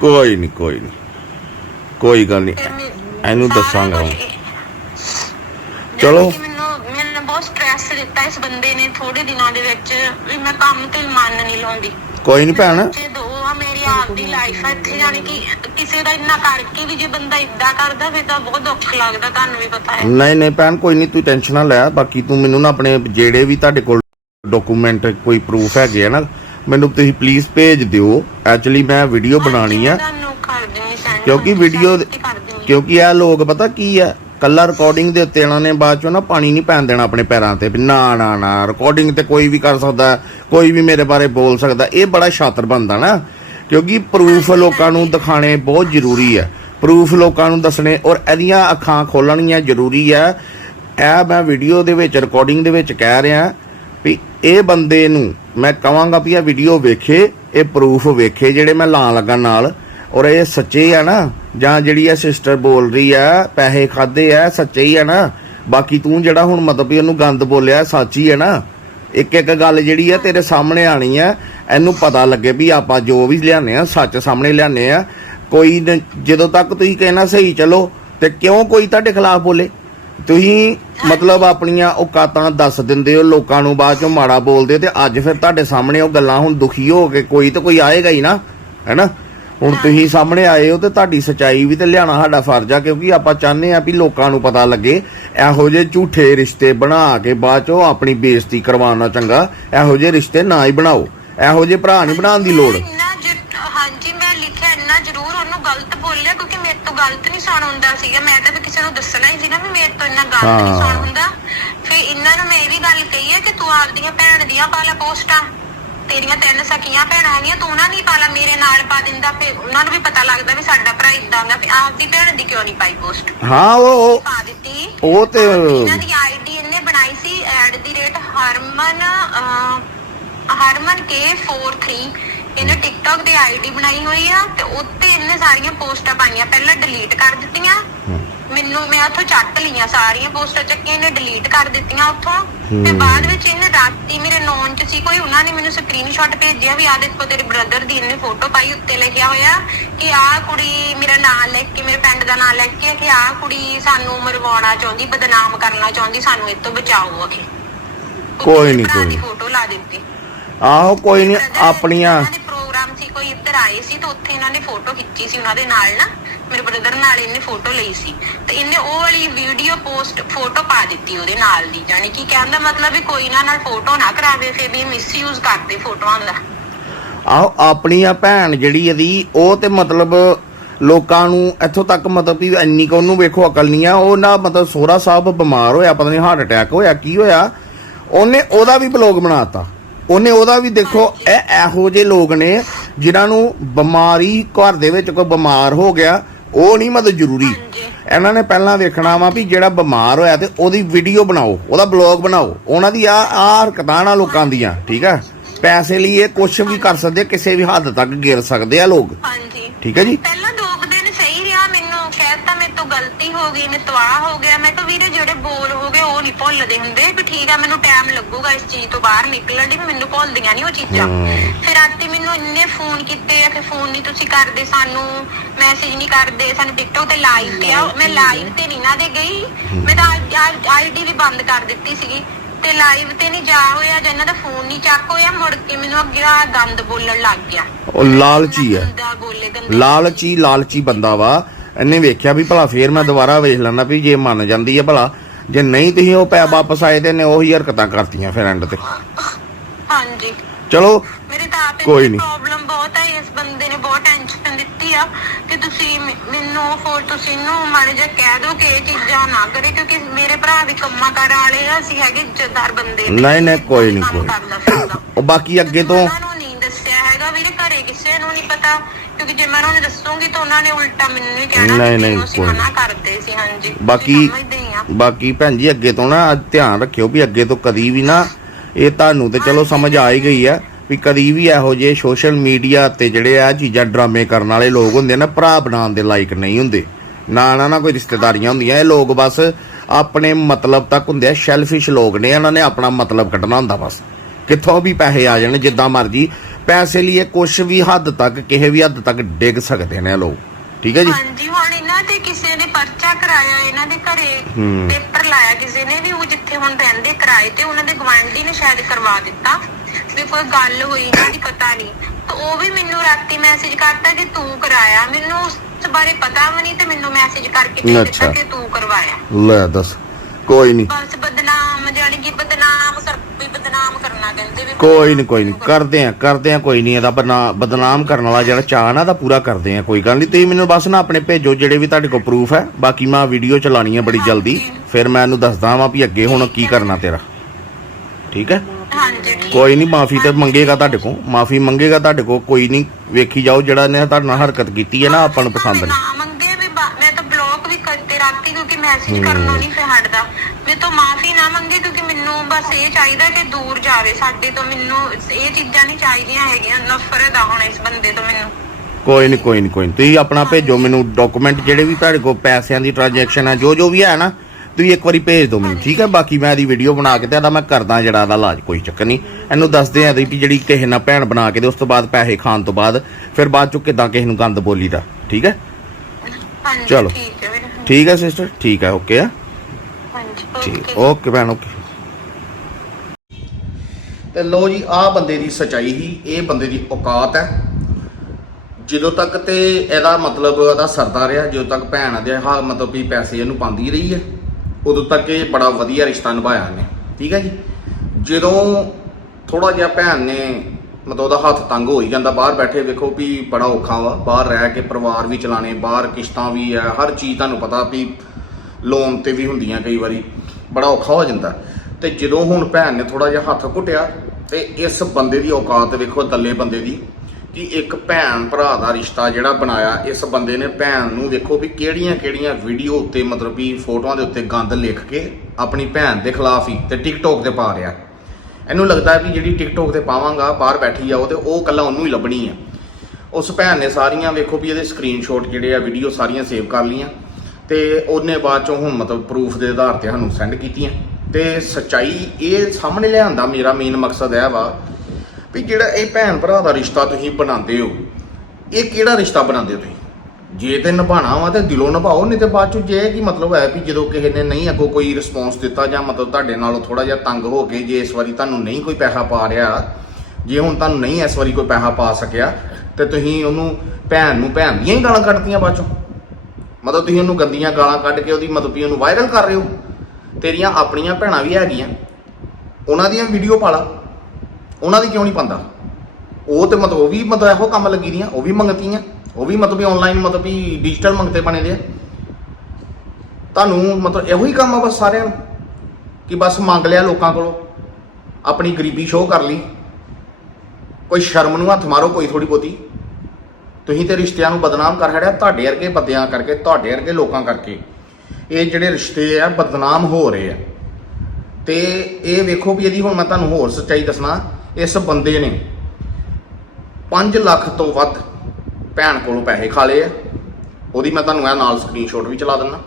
ਕੋਈ ਨਹੀਂ ਕੋਈ ਨਹੀਂ ਕੋਈ ਗੱਲ ਨਹੀਂ ਫਿਰ ਮੈਂ- ਇਹਨੂੰ ਸਾਰਾ ਦੱਸਾਂਗਾ ਚਲੋ। ਮੈਨੂੰ ਬਹੁਤ ਸਟ੍ਰੈਸ ਦਿੱਤਾ ਇਸ ਬੰਦੇ ਨੇ ਥੋੜੇ ਦਿਨਾਂ ਦੇ ਵਿੱਚ ਵੀ ਮੈਂ ਕੰਮ ਤੇ ਮਨ ਨਹੀਂ ਲਾਉਂਦੀ। ਕੋਈ ਨਹੀਂ ਭੈਣ। ਜੇ ਦੋ ਆ ਮੇਰੀ ਆਪ ਦੀ ਲਾਈਫ ਹੈ ਇੱਥੇ ਜਾਣੀ ਕਿ ਕਿਸੇ ਦਾ ਇੰਨਾ ਕਰਕੇ ਵੀ ਜੇ ਬੰਦਾ ਇਦਾਂ ਕਰਦਾ ਫਿਰ ਤਾਂ ਬਹੁਤ ਦੁੱਖ ਲੱਗਦਾ ਤੁਹਾਨੂੰ ਵੀ ਪਤਾ ਹੈ। ਨਹੀਂ ਨਹੀਂ ਭੈਣ ਕੋਈ ਨਹੀਂ ਤੂੰ ਟੈਨਸ਼ਨ ਨਾ ਲੈ ਬਾਕੀ ਤੂੰ ਮੈਨੂੰ ਨਾ ਆਪਣੇ ਜਿਹੜੇ ਵੀ ਤੁਹਾਡੇ ਕੋਲ ਡਾਕੂਮੈਂਟ ਕੋਈ ਪ੍ਰੂਫ ਹੈਗੇ ਆ ਨਾ ਮੈਨੂੰ ਤੁਸੀਂ ਪਲੀਜ਼ ਭੇਜ ਦਿਓ। ਐਕਚੁਅਲੀ ਮੈਂ ਵੀਡੀਓ ਬਣਾਣੀ ਆ। ਤੁਹਾਨੂੰ ਕਰ ਦਿੰਦੀ send, ਕਿਉਂਕਿ ਵੀਡੀਓ send ਕਰ ਦਿੰਦੀ। ਕਿਉਂਕਿ ਇਹ ਲੋਕ ਪਤਾ ਕੀ ਆ ਕੱਲਾ ਰਿਕਾਰਡਿੰਗ ਦੇ ਉੱਤੇ ਇਹਨਾਂ ਨੇ ਬਾਅਦ ਚੋਂ ਨਾ ਪਾਣੀ ਨਹੀਂ ਪੈਣ ਦੇਣਾ ਆਪਣੇ ਪੈਰਾਂ ਤੇ ਵੀ ਨਾ ਨਾ ਨਾ ਰਿਕਾਰਡਿੰਗ ਤੇ ਕੋਈ ਵੀ ਕਰ ਸਕਦਾ, ਕੋਈ ਵੀ ਮੇਰੇ ਬਾਰੇ ਬੋਲ ਸਕਦਾ, ਇਹ ਬੜਾ ਸ਼ਾਤਰ ਬੰਦਾ ਨਾ। ਕਿਉਂਕਿ ਪ੍ਰੂਫ ਲੋਕਾਂ ਨੂੰ ਦਿਖਾਣੇ ਬਹੁਤ ਜ਼ਰੂਰੀ ਹੈ ਪ੍ਰੂਫ ਲੋਕਾਂ ਨੂੰ ਦੱਸਣੇ ਔਰ ਇਹਦੀਆਂ ਅੱਖਾਂ ਖੋਲਣੀਆਂ ਜ਼ਰੂਰੀ ਹੈ ਇਹ ਮੈਂ ਵੀਡੀਓ ਦੇ ਵਿੱਚ ਰਿਕਾਰਡਿੰਗ ਦੇ ਵਿੱਚ ਕਹਿ ਰਿਹਾ ਵੀ ਇਹ ਬੰਦੇ ਨੂੰ ਮੈਂ ਕਹਾਂਗਾ ਵੀ ਇਹ ਵੀਡੀਓ ਵੇਖੇ, ਇਹ ਪ੍ਰੂਫ ਵੇਖੇ ਜਿਹੜੇ ਮੈਂ ਲਾਣ ਲੱਗਾ ਨਾਲ। ਔਰ ਇਹ ਸੱਚੇ ਆ ਨਾ, ਜਾਂ ਜਿਹੜੀ ਇਹ ਸਿਸਟਰ ਬੋਲ ਰਹੀ ਆ, ਪੈਸੇ ਖਾਦੇ ਆ ਸੱਚੇ ਹੀ ਆ ਨਾ। ਬਾਕੀ ਤੂੰ ਜਿਹੜਾ ਹੁਣ ਮਤਲਬ ਵੀ ਉਹਨੂੰ ਗੰਦ ਬੋਲਿਆ ਸੱਚ ਹੀ ਆ ਨਾ। ਇੱਕ ਇੱਕ ਗੱਲ ਜਿਹੜੀ ਆ ਤੇਰੇ ਸਾਹਮਣੇ ਆਣੀ ਆ, ਇਹਨੂੰ ਪਤਾ ਲੱਗੇ ਵੀ ਆਪਾਂ ਜੋ ਵੀ ਲਿਆਨੇ ਆ, ਸੱਚ ਸਾਹਮਣੇ ਲਿਆਨੇ ਆ। ਕੋਈ ਜਦੋਂ ਤੱਕ ਤੁਸੀਂ ਕਹਿਣਾ ਸਹੀ ਚਲੋ, ਤੇ ਕਿਉਂ ਕੋਈ ਤੁਹਾਡੇ ਖਿਲਾਫ ਬੋਲੇ? ਤੁਸੀਂ ਮਤਲਬ ਆਪਣੀਆਂ ਔਕਾਤਾਂ ਦੱਸ ਦਿੰਦੇ ਹੋ, ਲੋਕਾਂ ਨੂੰ ਬਾਅਦ ਚੋਂ ਮਾੜਾ ਬੋਲਦੇ ਹੋ, ਤੇ ਅੱਜ ਫਿਰ ਤੁਹਾਡੇ ਸਾਹਮਣੇ ਉਹ ਗੱਲਾਂ ਹੁਣ ਦੁਖੀ ਹੋ ਕੇ ਕੋਈ ਤਾਂ ਕੋਈ ਆਏਗਾ ਹੀ ਨਾ ਹੈਨਾ ਹੁਣ ਤੁਸੀਂ ਸਾਹਮਣੇ ਆਏ ਹੋ ਤੇ ਤੁਹਾਡੀ ਸਚਾਈ ਵੀ ਤੇ ਲਿਆਣਾ ਸਾਡਾ ਫਰਜ਼ ਆ ਕਿਉਂਕਿ ਆਪਾਂ ਚਾਹੁੰਦੇ ਆ ਵੀ ਲੋਕਾਂ ਨੂੰ ਪਤਾ ਲੱਗੇ। ਇਹੋ ਜਿਹੇ ਝੂਠੇ ਰਿਸ਼ਤੇ ਬਣਾ ਕੇ ਬਾਅਦ ਚੋਂ ਆਪਣੀ ਬੇਇੱਜ਼ਤੀ ਕਰਵਾਉਣਾ ਚੰਗਾ। ਇਹੋ ਜਿਹੇ ਰਿਸ਼ਤੇ ਨਾ ਹੀ ਬਣਾਓ। ਇਹੋ ਜਿਹੇ ਭਰਾ ਨਹੀਂ ਬਣਾਉਣ ਦੀ ਲੋੜ। ਇੰਨਾ ਹਾਂਜੀ ਮੈਂ ਲਿਖਿਆ ਇੰਨਾ ਜ਼ਰੂਰ ਉਹਨੂੰ ਗਲਤ ਬੋਲਿਆ ਕਿਉਂਕਿ ਮੇਰੇ ਤੋਂ ਗਲਤ ਨਹੀਂ ਸੁਣ ਹੁੰਦਾ ਸੀਗਾ। ਮੈਂ ਤਾਂ ਵੀ ਕਿਸੇ ਨੂੰ ਦੱਸਣਾ ਹੀ ਸੀਗਾ ਵੀ ਮੇਰੇ ਤੋਂ ਇੰਨਾ ਗਲਤ ਨਹੀਂ ਹਾਂ। ਸੁਣ ਹੁੰਦਾ। ਫਿਰ ਇਹਨਾਂ ਨੂੰ ਮੈਂ ਇਹ ਵੀ ਗੱਲ ਕਹੀ ਹੈ ਕਿ ਤੂੰ ਆਪਦੀਆਂ ਭੈਣ ਦੀਆਂ ਪਾ ਲੈ ਪੋਸਟਾਂ। ਤੇਰੀਆਂ ਤਿੰਨ ਸਕੀਆਂ ਭੈਣਾਂ ਹੈਗੀਆਂ ਤੂੰ ਉਹਨਾਂ ਦੀ ਪਾ ਲੈ ਮੇਰੇ ਨਾਲ ਪਾ ਦਿੰਦਾ ਫਿਰ ਉਹਨਾਂ ਨੂੰ ਵੀ ਪਤਾ ਲੱਗਦਾ ਵੀ ਸਾਡਾ ਭਰਾ ਇਦਾਂ ਦਾ ਵੀ ਆਪਦੀ ਭੈਣ ਦੀ ਕਿਉਂ ਨਹੀਂ ਪਾਈ ਪੋਸਟ? ਹਾਂ ਉਹ ਉਹ- ਪਾ ਦਿੱਤੀ। ਉਹ ਤੇ ਇਹਨਾਂ ਦੀ ਆਈਡੀ ਇਹਨੇ ਬਣਾਈ ਸੀ ਐਡ ਦੀ ਰੇਟ ਹਰਮਨ ਅਹ, ਹਰਮਨ ਕੇ 43 ਇਹਨੇ ਟਿਕਟੌਕ ਤੇ ਆਈਡੀ ਬਣਾਈ ਹੋਈ ਆ ਤੇ ਉੱਤੇ ਇਹਨੇ ਸਾਰੀਆਂ ਪੋਸਟਾਂ ਪਾਈਆਂ ਪਹਿਲਾਂ ਡਿਲੀਟ ਕਰ ਦਿੱਤੀਆਂ ਮੈਨੂੰ ਮੈਂ ਉੱਥੋਂ ਚੱਕ ਲਈਆਂ ਸਾਰੀਆਂ ਪੋਸਟਾਂ ਚੱਕੀਆਂ ਇਹਨੇ ਡਿਲੀਟ ਕਰ ਦਿੱਤੀਆਂ ਉੱਥੋਂ। ਤੇ ਬਾਅਦ ਵਿੱਚ ਇਹਨੇ ਰਾਤੀ ਮੇਰੇ ਨੌਨ ਚ ਸੀ ਕੋਈ ਉਹਨਾਂ ਨੇ ਮੈਨੂੰ ਸਕਰੀਨਸ਼ਾਟ ਭੇਜਿਆ ਵੀ ਆ ਦੇਖੋ ਤੇਰੇ ਬ੍ਰਦਰ ਦੀ ਇਹਨੇ ਫੋਟੋ ਪਾਈ ਉੱਤੇ ਲਿਖਿਆ ਹੋਇਆ ਕਿ ਆਹ ਕੁੜੀ ਮੇਰਾ ਨਾਮ ਲਿਖ ਕੇ ਮੇਰੇ ਪਿੰਡ ਦਾ ਨਾਮ ਲਿਖ ਕੇ ਕਿ ਆਹ ਕੁੜੀ ਸਾਨੂੰ ਮਰਵਾਉਣਾ ਚਾਹੁੰਦੀ ਬਦਨਾਮ ਕਰਨਾ ਚਾਹੁੰਦੀ ਸਾਨੂੰ ਇਹ ਤੋਂ ਬਚਾਓ ਅਖੇ। ਕੋਈ ਨੀ, ਭਰਾ ਕੋਈ। ਫੋਟੋ ਲਾ ਦਿੱਤੀ। ਆਹੋ ਕੋਈ ਨਹੀਂ ਆਪਣੀਆਂ ਪ੍ਰੋਗਰਾਮ ਸੀ, ਕੋਈ ਇੱਧਰ ਆਏ ਸੀ ਤੇ ਉੱਥੇ ਇਹਨਾਂ ਨੇ ਫੋਟੋ ਖਿੱਚੀ ਸੀ ਉਹਨਾਂ ਦੇ ਨਾਲ ਨਾ। ਮੇਰੇ ਬ੍ਰਦਰ ਨਾਲ ਇਹਨੇ ਫੋਟੋ ਲਈ ਸੀ। ਤੇ ਇਹਨੇ ਉਹ ਵਾਲੀ ਵੀਡੀਓ ਪੋਸਟ ਫੋਟੋ ਪਾ ਦਿੱਤੀ ਉਹਦੇ ਨਾਲ ਦੀ ਯਾਨੀ ਕਿ ਕਹਿਣ ਮਤਲਬ ਵੀ ਕੋਈ ਨਾ ਨਾਲ ਫੋਟੋ ਨਾ ਕਰਾਵੇ ਫੇ ਵੀ ਮਿਸਯੂਜ਼ ਕਰਦੇ ਫੋਟੋਆਂ ਦਾ। ਆਹੋ ਆਪਣੀਆਂ ਭੈਣ ਜਿਹੜੀ ਇਹਦੀ, ਉਹ ਤੇ ਮਤਲਬ ਲੋਕਾਂ ਨੂੰ ਇੱਥੋਂ ਤੱਕ ਮਤਲਬ ਵੀ ਇੰਨੀ ਕੁ ਉਹਨੂੰ ਵੇਖੋ ਅਕਲ ਨਹੀਂ ਆ, ਉਹ ਨਾ ਮਤਲਬ ਸੋਹਰਾ ਸਾਹਿਬ ਬਿਮਾਰ ਹੋਇਆ, ਪਤਾ ਨਹੀਂ ਹਾਰਟ ਅਟੈਕ ਹੋਇਆ, ਕੀ ਹੋਇਆ। ਉਹਨੇ ਉਹਦਾ ਵੀ ਬਲੌਗ ਬਣਾਤਾ ਉਹਨੇ ਉਹਦਾ ਵੀ ਦੇਖੋ ਇਹ ਇਹੋ ਜਿਹੇ ਲੋਕ ਨੇ ਜਿਨ੍ਹਾਂ ਨੂੰ ਬਿਮਾਰੀ ਘਰ ਦੇ ਵਿੱਚ ਕੋਈ ਬਿਮਾਰ ਹੋ ਗਿਆ ਉਹ ਨਹੀਂ ਮਤਲਬ ਜ਼ਰੂਰੀ। ਇਹਨਾਂ ਨੇ ਪਹਿਲਾਂ ਵੇਖਣਾ ਵਾ ਵੀ ਜਿਹੜਾ ਬਿਮਾਰ ਹੋਇਆ ਤੇ ਉਹਦੀ ਵੀਡੀਓ ਬਣਾਓ ਉਹਦਾ ਬਲੌਗ ਬਣਾਓ। ਉਹਨਾਂ ਦੀ ਆ ਆ ਹਰਕਤਾਂ ਨਾ ਲੋਕਾਂ ਦੀਆਂ ਠੀਕ ਹੈ ਪੈਸੇ ਲਈ ਇਹ ਕੁਝ ਵੀ ਕਰ ਸਕਦੇ ਕਿਸੇ ਵੀ ਹੱਦ ਤੱਕ ਗਿਰ ਸਕਦੇ ਆ ਲੋਕ। ਹਾਂਜੀ। ਠੀਕ ਹੈ ਜੀ? ਪਹਿਲਾਂ ਦੋ ਗਲਤੀ ਹੋ ਗਈ ਮੈਂ ਤਵਾਹ ਹੋ ਗਿਆ ਮੈਂ ਤਾਂ ਵੀਰੇ ਜਿਹੜੇ ਬੋਲ ਹੋ ਗਏ ਉਹ ਨਹੀਂ ਭੁੱਲਦੇ ਹੁੰਦੇ। ਵੀ ਠੀਕ ਆ ਮੈਨੂੰ ਟਾਈਮ ਲੱਗੂਗਾ ਇਸ ਚੀਜ਼ ਤੋਂ ਬਾਹਰ ਨਿਕਲਣ ਦੀ ਵੀ ਮੈਨੂੰ ਭੁੱਲਦੀਆਂ ਨਹੀਂ ਉਹ ਚੀਜ਼ਾਂ। ਫਿਰ ਰਾਤੀ ਮੈਨੂੰ ਇੰਨੇ ਫੋਨ ਕੀਤੇ ਆ ਕਿ ਫੋਨ ਨਹੀਂ ਤੁਸੀਂ ਕਰਦੇ ਸਾਨੂੰ ਮੈਸੇਜ ਨਹੀਂ ਕਰਦੇ ਸਾਨੂੰ ਟਿਕਟੋਕ ਤੇ ਲਾਈਵ ਤੇ ਆਓ ਮੈਂ ਲਾਈਵ ਤੇ ਨਹੀਂ ਨਾ ਦੇ ਗਈ। ਮੈਂ ਤਾਂ ਆਈਡੀ ਵੀ ਬੰਦ ਕਰ ਦਿੱਤੀ ਸੀਗੀ। ਤੇ ਲਾਈਵ ਤੇ ਨਹੀਂ ਜਾ ਹੋਇਆ ਜਾਂ ਇਹਨਾਂ ਦਾ ਫੋਨ ਨਹੀਂ ਚੱਕ ਹੋਇਆ ਮੁੜ ਕੇ ਮੈਨੂੰ ਅੱਗੇ ਆ ਗੰਦ ਬੋਲਣ ਲੱਗ ਗਿਆ। ਉਹ ਲਾਲਚੀ ਹੈ। ਲਾਲਚੀ ਲਾਲਚੀ ਬੰਦਾ ਵਾ। ਇਹਨੇ ਵੇਖਿਆ ਵੀ ਭਲਾ ਫੇਰ ਮੈਂ ਦੁਬਾਰਾ ਵੇਖ ਲੈਣਾ ਵੀ ਜੇ ਮੰਨ ਜਾਂਦੀ ਹੈ ਭਲਾ ਜੇ ਨਹੀਂ ਤੁਸੀਂ ਉਹ ਪੈ ਵਾਪਸ ਆਏ ਤੇ ਨੇ ਉਹੀ ਹਰਕਤਾਂ ਕਰਤੀਆਂ ਫਿਰ ਐਂਡ ਤੇ ਹਾਂਜੀ ਚਲੋ ਮੇਰੇ ਤਾਂ ਆਪੇ ਕੋਈ ਨੀ। ਪ੍ਰੋਬਲਮ ਬਹੁਤ ਹੈ ਇਸ ਬੰਦੇ ਨੇ ਬਹੁਤ ਟੈਨਸ਼ਨ ਦਿੱਤੀ ਆ ਕਿ ਤੁਸੀਂ ਮੈਨੂੰ ਫੋਰ ਤੁਸੀਂ ਨੂੰ ਮਾਰੇ ਜਿਹਾ ਕਹਿ ਦਿਓ ਕਿ ਇਹ ਚੀਜ਼ਾਂ ਨਾ ਕਰੇ ਕਿਉਂਕਿ ਮੇਰੇ ਭਰਾ ਵੀ ਕੰਮਾਂ ਕਰਨ ਵਾਲੇ ਆ ਅਸੀਂ ਹੈਗੇ ਇੱਜ਼ਤਦਾਰ ਬੰਦੇ ਨੇ। ਨਹੀਂ, ਨਹੀਂ, ਕੋਈ ਨੀ, ਕੰਮ ਕੋਈ। ਉਹ ਬਾਕੀ ਅੱਗੇ ਤੋਂ ਉਹਨਾਂ ਨੂੰ ਨਹੀਂ ਦੱਸਿਆ ਹੈਗਾ ਵੀਰੇ ਘਰੇ ਕਿਸੇ ਨੂੰ ਨਹੀਂ ਪਤਾ ਕਿਉਂਕਿ ਜੇ ਮੈਂ ਉਹਨਾਂ ਨੂੰ ਦੱਸੂਗੀ ਤਾਂ ਉਹਨਾਂ ਨੇ ਉਲਟਾ ਮੈਨੂੰ ਹੀ ਕਹਿਣਾ ਨਹੀਂ, ਨਹੀਂ, ਕੋਈ ਨੀ। ਮਨਾ ਕਰਦੇ ਸੀ ਹਾਂਜੀ। ਬਾਕੀ ਤੁਸੀਂ ਸਮਝਦੇ ਹੀ ਆ। ਬਾਕੀ ਭੈਣ ਜੀ ਅੱਗੇ ਤੋਂ ਨਾ ਧਿਆਨ ਰੱਖਿਓ ਵੀ ਅੱਗੇ ਤੋਂ ਕਦੀ ਵੀ ਨਾ ਇਹ ਤੁਹਾਨੂੰ ਤੇ ਚਲੋ ਸਮਝ ਆ ਹੀ ਗਈ ਆ ਵੀ ਕਦੀ ਵੀ ਇਹੋ ਜਿਹੇ ਸੋਸ਼ਲ ਮੀਡੀਆ ਤੇ ਜਿਹੜੇ ਆ ਚੀਜ਼ਾਂ ਡਰਾਮੇ ਕਰਨ ਵਾਲੇ ਲੋਕ ਹੁੰਦੇ ਨਾ ਭਰਾ ਬਣਾਉਣ ਦੇ ਲਾਇਕ ਨਹੀਂ ਹੁੰਦੇ। ਨਾ ਨਾ ਨਾ ਕੋਈ ਰਿਸ਼ਤੇਦਾਰੀਆਂ ਹੁੰਦੀਆਂ। ਇਹ ਲੋਕ ਬਸ ਆਪਣੇ ਮਤਲਬ ਤੱਕ ਹੁੰਦੇ ਆ ਸ਼ੈਲਫਿਸ਼ ਲੋਕ ਨੇ ਇਹਨਾਂ ਨੇ ਆਪਣਾ ਮਤਲਬ ਕੱਢਣਾ ਹੁੰਦਾ ਬਸ। ਕਿੱਥੋਂ ਵੀ ਪੈਸੇ ਆ ਜਾਣ ਜਿੱਦਾਂ ਮਰਜ਼ੀ ਪੈਸੇ ਲਈ ਕੁਝ ਵੀ ਹੱਦ ਤੱਕ ਕਿਸੇ ਵੀ ਹੱਦ ਤੱਕ ਡਿੱਗ ਸਕਦੇ ਨੇ ਲੋਕ। ਠੀਕ ਹੈ ਜੀ? ਹਾਂਜੀ ਹੁਣ ਇਹਨਾਂ ਤੇ ਕਿਸੇ ਨੇ ਪਰਚਾ ਕਰਾਇਆ ਇਹਨਾਂ ਦੇ ਘਰੇ ਹੂੰ। ਪੇਪਰ ਲਾਇਆ ਕਿਸੇ ਨੇ ਵੀ ਉਹ ਜਿੱਥੇ ਹੁਣ ਰਹਿੰਦੇ ਕਿਰਾਏ ਤੇ ਉਹਨਾਂ ਦੇ ਗਵਾਂਢੀ ਨੇ ਸ਼ਾਇਦ ਕਰਵਾ ਦਿੱਤਾ। ਵੀ ਕੋਈ ਗੱਲ ਹੋਈ ਇਹਨਾਂ ਦੀ ਪਤਾ ਨਹੀਂ। ਤਾਂ ਉਹ ਵੀ ਮੈਨੂੰ ਰਾਤੀ ਮੈਸੇਜ ਕਰਤਾ ਕਿ ਤੂੰ ਕਰਾਇਆ। ਮੈਨੂੰ ਉਸ ਬਾਰੇ ਪਤਾ ਵੀ ਨਹੀਂ ਤੇ ਮੈਨੂੰ ਮੈਸੇਜ ਕਰਕੇ ਭੇਜ ਅੱਛਾ। ਦਿੱਤਾ ਕਿ ਤੂੰ ਕਰਵਾਇਆ। ਲੈ ਦੱਸ ਕੋਈ ਨਹੀਂ। ਬਸ ਬਦਨਾਮ ਜਾਣੀ ਕਿ ਬਦਨਾਮ ਕਰ ਵੀ ਬਦਨਾਮ ਕਰਨਾ ਕਹਿੰਦੇ ਵੀ ਕੋਈ ਨਹੀਂ ਕੋਈ ਨਹੀਂ ਕਰਦੇ ਆ ਕਰਦੇ ਆ ਕੋਈ ਨਹੀਂ ਇਹਦਾ ਬਦਨਾ- ਬਦਨਾਮ ਕਰਨ ਵਾਲਾ ਜਿਹੜਾ ਚਾਹ ਨਾ ਦਾ ਪੂਰਾ ਕਰਦੇ ਆ ਕੋਈ ਗੱਲ ਨਹੀਂ ਤੁਸੀਂ ਮੈਨੂੰ ਬਸ ਨਾ ਆਪਣੇ ਭੇਜੋ ਜਿਹੜੇ ਵੀ ਤੁਹਾਡੇ ਕੋਲ ਪ੍ਰੂਫ ਹੈ। ਬਾਕੀ ਮੈਂ ਵੀਡੀਓ ਚਲਾਣੀ ਹੈ ਬੜੀ ਜਲਦੀ। ਫਿਰ ਮੈਂ ਇਹਨੂੰ ਦੱਸਦਾ ਵਾਂ ਵੀ ਅੱਗੇ ਹੁਣ ਕੀ ਕਰਨਾ ਤੇਰਾ। ਠੀਕ ਹੈ? ਹਾਂਜੀ ਠੀਕ। ਕੋਈ ਨਹੀਂ ਮਾਫੀ ਤੇ ਮੰਗੇਗਾ ਤੁਹਾਡੇ ਕੋਲ। ਮਾਫੀ ਮੰਗੇਗਾ ਤੁਹਾਡੇ ਕੋਲ ਕੋਈ ਨਹੀਂ ਵੇਖੀ ਜਾਓ ਜਿਹੜਾ ਨੇ ਤੁਹਾਡੇ ਨਾਲ ਹਰਕਤ ਕੀਤੀ ਹੈ ਨਾ ਆਪਾਂ ਨੂੰ ਪਸੰਦ ਨਹੀਂ। ਨਾ ਮੰਗੇ ਵੀ ਬਾ- ਮੈਂ ਤਾਂ ਬਲੌਕ ਵੀ ਕਰਤੇ ਰਾਤੀ ਕਿਉਂਕਿ ਮੈਸੇਜ ਕਰਨੋਂ ਨਹੀਂ ਫਿਰ ਹਟਦਾ। ਮੈਂ ਤਾਂ ਮਾਫੀ ਨਾ ਮੰਗੇ ਕਿਉਂਕਿ ਮੈਨੂੰ ਬਸ ਇਹ ਚਾਹੀਦਾ ਕਿ ਦੂਰ ਜਾਵੇ ਸਾਡੇ ਤੋਂ। ਮੈਨੂੰ ਇਹ ਚੀਜ਼ਾਂ ਨਹੀਂ ਚਾਹੀਦੀਆਂ ਹੈਗੀਆਂ ਨਫ਼ਰਤ ਆ ਹੁਣ ਇਸ ਬੰਦੇ ਤੋਂ ਮੈਨੂੰ। ਕੋਈ ਨਹੀਂ ਕੋਈ ਨਹੀਂ ਕੋਈ ਨਹੀਂ ਤੁਸੀਂ ਆਪਣਾ ਭੇਜੋ ਮੈਨੂੰ ਡਾਕੂਮੈਂਟ ਜਿਹੜੇ ਵੀ ਤੁਹਾਡੇ ਕੋਲ ਪੈਸਿਆਂ ਦੀ ਟ੍ਰਾਂਜੈਕਸ਼ਨ ਹੈ ਜੋ ਜੋ ਵੀ ਹੈ ਨਾ ਤੁਸੀਂ ਇੱਕ ਵਾਰੀ ਭੇਜ ਦਿਓ ਮੈਨੂੰ ਠੀਕ ਹੈ? ਬਾਕੀ ਮੈਂ ਇਹਦੀ ਵੀਡੀਓ ਬਣਾ ਕੇ ਤੇ ਇਹਦਾ ਮੈਂ ਕਰਦਾ ਜਿਹੜਾ ਇਹਦਾ ਇਲਾਜ ਕੋਈ ਚੱਕਰ ਨਹੀਂ ਇਹਨੂੰ ਦੱਸਦੇ ਆ ਵੀ ਜਿਹੜੀ ਕਿਸੇ ਨਾਲ ਭੈਣ ਬਣਾ ਕੇ ਤੇ ਉਸ ਤੋਂ ਬਾਅਦ ਪੈਸੇ ਖਾਣ ਤੋਂ ਬਾਅਦ ਫਿਰ ਬਾਅਦ ਚੋਂ ਕਿਦਾਂ ਕਿਸੇ ਨੂੰ ਗੰਦ ਬੋਲੀਦਾ ਠੀਕ ਹੈ? ਚਲੋ। ਠੀਕ ਹੈ ਸਿਸਟਰ ਠੀਕ ਹੈ ਓਕੇ ਆ। ਠੀਕ। ਓਕੇ ਭੈਣ ਓਕੇ ਤੇ ਲੋ ਜੀ ਆਹ ਬੰਦੇ ਦੀ ਸਚਾਈ ਹੀ ਇਹ ਬੰਦੇ ਦੀ ਔਕਾਤ ਹੈ। ਜਦੋਂ ਤੱਕ ਤੇ ਇਹਦਾ ਮਤਲਬ ਇਹਦਾ ਸਰਦਾ ਰਿਹਾ ਜਦੋਂ ਤੱਕ ਭੈਣ ਦੇ ਹਾਂ ਮਤਲਬ ਵੀ ਪੈਸੇ ਇਹਨੂੰ ਪਾਉਂਦੀ ਰਹੀ ਹੈ ਉਦੋਂ ਤੱਕ ਇਹ ਬੜਾ ਵਧੀਆ ਰਿਸ਼ਤਾ ਨਿਭਾਇਆ ਇਹਨੇ ਠੀਕ ਹੈ ਜੀ? ਜਦੋਂ ਥੋੜਾ ਜਿਹਾ ਭੈਣ ਨੇ ਮਤਲਬ ਉਹਦਾ ਹੱਥ ਤੰਗ ਹੋ ਹੀ ਜਾਂਦਾ ਬਾਹਰ ਬੈਠੇ ਵੇਖੋ ਵੀ ਬੜਾ ਔਖਾ ਵਾ ਬਾਹਰ ਰਹਿ ਕੇ ਪਰਿਵਾਰ ਵੀ ਚਲਾਣੇ ਬਾਹਰ ਕਿਸ਼ਤਾਂ ਵੀ ਆ ਹਰ ਚੀਜ਼ ਤੁਹਾਨੂੰ ਪਤਾ ਵੀ ਲੋਨ ਤੇ ਵੀ ਹੁੰਦੀਆਂ ਕਈ ਵਾਰੀ। ਬੜਾ ਔਖਾ ਹੋ ਜਾਂਦਾ। ਤੇ ਜਦੋਂ ਹੁਣ ਭੈਣ ਨੇ ਥੋੜਾ ਜਿਹਾ ਹੱਥ ਘੁੱਟਿਆ, ਤੇ ਇਸ ਬੰਦੇ ਦੀ ਔਕਾਤ ਵੇਖੋ ਦੱਲੇ ਬੰਦੇ ਦੀ, ਕਿ ਇੱਕ ਭੈਣ ਭਰਾ ਦਾ ਰਿਸ਼ਤਾ ਜਿਹੜਾ ਬਣਾਇਆ, ਇਸ ਬੰਦੇ ਨੇ ਭੈਣ ਨੂੰ ਵੇਖੋ ਵੀ ਕਿਹੜੀਆਂ ਕਿਹੜੀਆਂ ਵੀਡੀਓ ਉੱਤੇ ਮਤਲਬ ਵੀ ਫੋਟੋਆਂ ਦੇ ਉੱਤੇ ਗੰਦ ਲਿਖ ਕੇ ਆਪਣੀ ਭੈਣ ਦੇ ਖਿਲਾਫ ਹੀ ਤੇ ਟਿਕਟੋਕ ਤੇ ਪਾ ਰਿਹਾ। ਇਹਨੂੰ ਲੱਗਦਾ ਵੀ ਜਿਹੜੀ ਟਿਕਟੋਕ ਤੇ ਪਾਵਾਂਗਾ, ਬਾਹਰ ਬੈਠੀ ਆ ਉਹ ਤੇ ਉਹ ਕੱਲਾ ਉਹਨੂੰ ਹੀ ਲੱਭਣੀ ਆ। ਉਸ ਭੈਣ ਨੇ ਸਾਰੀਆਂ ਵੇਖੋ ਵੀ ਇਹਦੇ ਸਕਰੀਨਸ਼ਾਟ ਜਿਹੜੇ ਆ ਵੀਡੀਓ ਸਾਰੀਆਂ ਸੇਵ ਕਰ ਲਈਆਂ। ਤੇ ਉਹਨੇ ਬਾਅਦ ਚੋਂ ਹੁਣ ਮਤਲਬ ਪ੍ਰੂਫ ਦੇ ਆਧਾਰ ਤੇ ਸਾਨੂੰ ਸੈਂਡ ਕੀਤੀਆਂ। ਤੇ ਸੱਚਾਈ ਇਹ ਸਾਹਮਣੇ ਲਿਆਂਦਾ ਮੇਰਾ ਮੇਨ ਮਕਸਦ ਇਹ ਵਾ ਵੀ ਜਿਹੜਾ ਇਹ ਭੈਣ ਭਰਾ ਦਾ ਰਿਸ਼ਤਾ ਤੁਸੀਂ ਬਣਾਉਂਦੇ ਹੋ, ਇਹ ਕਿਹੜਾ ਰਿਸ਼ਤਾ ਬਣਾਉਂਦੇ ਹੋ ਤੁਸੀਂ? ਜੇ ਤੇ ਨਿਭਾਣਾ ਵਾ ਤੇ ਦਿਲੋਂ ਨਿਭਾਓ, ਨਹੀਂ ਤੇ ਬਾਅਦ ਚ ਜੇ ਕੀ ਮਤਲਬ ਹੈ ਵੀ ਜਦੋਂ ਕਿਸੇ ਨੇ ਨਹੀਂ ਅੱਗੋਂ ਕੋਈ ਰਿਸਪੌਂਸ ਦਿੱਤਾ ਜਾਂ ਮਤਲਬ ਤੁਹਾਡੇ ਨਾਲੋਂ ਥੋੜਾ ਜਿਹਾ ਤੰਗ ਹੋ ਕੇ ਜੇ ਇਸ ਵਾਰੀ ਤੁਹਾਨੂੰ ਨਹੀਂ ਕੋਈ ਪੈਸਾ ਪਾ ਰਿਹਾ, ਜੇ ਹੁਣ ਤੁਹਾਨੂੰ ਨਹੀਂ ਇਸ ਵਾਰੀ ਕੋਈ ਪੈਸਾ ਪਾ ਸਕਿਆ, ਤੇ ਤੁਸੀਂ ਉਹਨੂੰ ਭੈਣ ਨੂੰ ਭੈਣ ਦੀਆਂ ਹੀ ਗਾਲਾਂ ਕੱਢਦੀਆਂ ਬਾਅਦ ਚੋਂ। ਮਤਲਬ ਤੁਸੀਂ ਉਹਨੂੰ ਗੰਦੀਆਂ ਗਾਲਾਂ ਕੱਢ ਕੇ ਉਹਦੀ ਮਤਲਬ ਵੀ ਉਹਨੂੰ ਵਾਇਰਲ ਕਰ ਰਹੇ ਹੋ। ਤੇਰੀਆਂ ਆਪਣੀਆਂ ਭੈਣਾਂ ਵੀ ਹੈਗੀਆਂ। ਉਹਨਾਂ ਦੀਆਂ ਵੀਡੀਓ ਪਾ ਲਾ। ਉਹਨਾਂ ਦੀ ਕਿਉਂ ਨਹੀਂ ਪਾਉਂਦਾ? ਉਹ ਤੇ ਮਤਲਬ ਉਹ ਵੀ ਮਤਲਬ ਇਹੋ ਕੰਮ ਲੱਗੀ ਦੀਆਂ, ਉਹ ਵੀ ਮੰਗਤੀਆਂ। ਉਹ ਵੀ ਮਤਲਬ ਵੀ ਆਨਲਾਈਨ ਮਤਲਬ ਵੀ ਡਿਜੀਟਲ ਮੰਗਤੇ ਬਣੇ ਦੇ ਆ। ਤੁਹਾਨੂੰ ਮਤਲਬ ਇਹੋ ਹੀ ਕੰਮ ਆ ਬਸ ਸਾਰਿਆਂ ਨੂੰ ਕਿ ਬਸ ਮੰਗ ਲਿਆ ਲੋਕਾਂ ਕੋਲੋਂ। ਆਪਣੀ ਗਰੀਬੀ ਸ਼ੋਅ ਕਰ ਲਈ। ਕੋਈ ਸ਼ਰਮ ਨੂੰ ਹੱਥ ਮਾਰੋ, ਕੋਈ ਥੋੜੀ ਬਹੁਤੀ। ਤੁਸੀਂ ਤੇ ਰਿਸ਼ਤਿਆਂ ਨੂੰ ਬਦਨਾਮ ਕਰ ਛੜਿਆ ਤੁਹਾਡੇ ਵਰਗੇ ਬੰਦਿਆਂ ਕਰਕੇ, ਤੁਹਾਡੇ ਵਰਗੇ ਲੋਕਾਂ ਕਰਕੇ। ਇਹ ਜਿਹੜੇ ਰਿਸ਼ਤੇ ਆ, ਬਦਨਾਮ ਹੋ ਰਹੇ ਆ। ਤੇ ਇਹ ਵੇਖੋ ਵੀ ਇਹਦੀ ਹੁਣ ਮੈਂ ਤੁਹਾਨੂੰ ਹੋਰ ਸੱਚਾਈ ਦੱਸਣਾ, ਇਸ ਬੰਦੇ ਨੇ 5 ਲੱਖ ਤੋਂ ਵੱਧ ਭੈਣ ਕੋਲੋਂ ਪੈਸੇ ਖਾ ਲਏ ਆ। ਉਹਦੀ ਮੈਂ ਤੁਹਾਨੂੰ ਇਹ ਨਾਲ ਸਕਰੀਨਸ਼ਾਟ ਵੀ ਚਲਾ ਦਿੰਦਾ।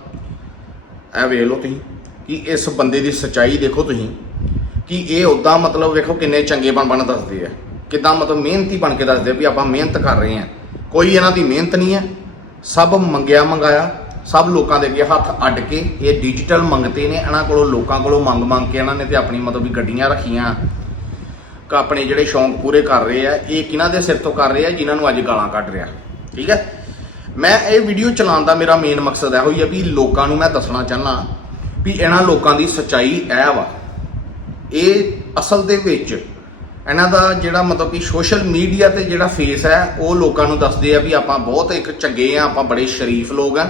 ਇਹ ਵੇਖ ਲਓ ਤੁਸੀਂ, ਕਿ ਇਸ ਬੰਦੇ ਦੀ ਸੱਚਾਈ ਦੇਖੋ ਤੁਸੀਂ, ਕਿ ਇਹ ਉਦਾਂ ਮਤਲਬ ਵੇਖੋ ਕਿੰਨੇ ਚੰਗੇ ਬਣ ਬਣ ਦੱਸਦੇ ਆ। ਕਿਦਾਂ ਮਤਲਬ ਮਿਹਨਤੀ ਬਣ ਕੇ ਦੱਸਦੇ ਆ ਵੀ ਆਪਾਂ ਮਿਹਨਤ ਕਰ ਰਹੇ ਆ। ਕੋਈ ਇਹਨਾਂ ਦੀ ਮਿਹਨਤ ਨਹੀਂ ਹੈ। ਸਭ ਮੰਗਿਆ ਮੰਗਾਇਆ, ਸਭ ਲੋਕਾਂ ਦੇ ਅੱਗੇ ਹੱਥ ਅੱਡ ਕੇ ਇਹ ਡਿਜੀਟਲ ਮੰਗਤੇ ਨੇ। ਇਹਨਾਂ ਕੋਲੋਂ ਲੋਕਾਂ ਕੋਲੋਂ ਮੰਗ ਮੰਗ ਕੇ ਇਹਨਾਂ ਨੇ ਤੇ ਆਪਣੀ ਮਤਲਬ ਵੀ ਗੱਡੀਆਂ ਰੱਖੀਆਂ। ਕ ਆਪਣੇ ਜਿਹੜੇ ਸ਼ੌਂਕ ਪੂਰੇ ਕਰ ਰਹੇ ਆ, ਇਹ ਕਿਹਨਾਂ ਦੇ ਸਿਰ ਤੋਂ ਕਰ ਰਹੇ ਆ, ਜਿਨ੍ਹਾਂ ਨੂੰ ਅੱਜ ਗਾਲਾਂ ਕੱਢ ਰਿਹਾ। ਠੀਕ ਹੈ? ਮੈਂ ਇਹ ਵੀਡੀਓ ਚਲਾਉਣ ਦਾ ਮੇਰਾ ਮੇਨ ਮਕਸਦ ਇਹੋ ਹੀ ਹੈ ਵੀ ਲੋਕਾਂ ਨੂੰ ਮੈਂ ਦੱਸਣਾ ਚਾਹਨਾ ਵੀ ਇਹਨਾਂ ਲੋਕਾਂ ਦੀ ਸੱਚਾਈ ਇਹ ਵਾ। ਇਹ ਅਸਲ ਦੇ ਵਿੱਚ ਇਹਨਾਂ ਦਾ ਜਿਹੜਾ ਮਤਲਬ ਕਿ ਸੋਸ਼ਲ ਮੀਡੀਆ ਤੇ ਜਿਹੜਾ ਫੇਸ ਹੈ ਉਹ ਲੋਕਾਂ ਨੂੰ ਦੱਸਦੇ ਆ ਵੀ ਆਪਾਂ ਬਹੁਤ ਇੱਕ ਚੰਗੇ ਆ ਆਪਾਂ ਬੜੇ ਸ਼ਰੀਫ ਲੋਕ ਆ।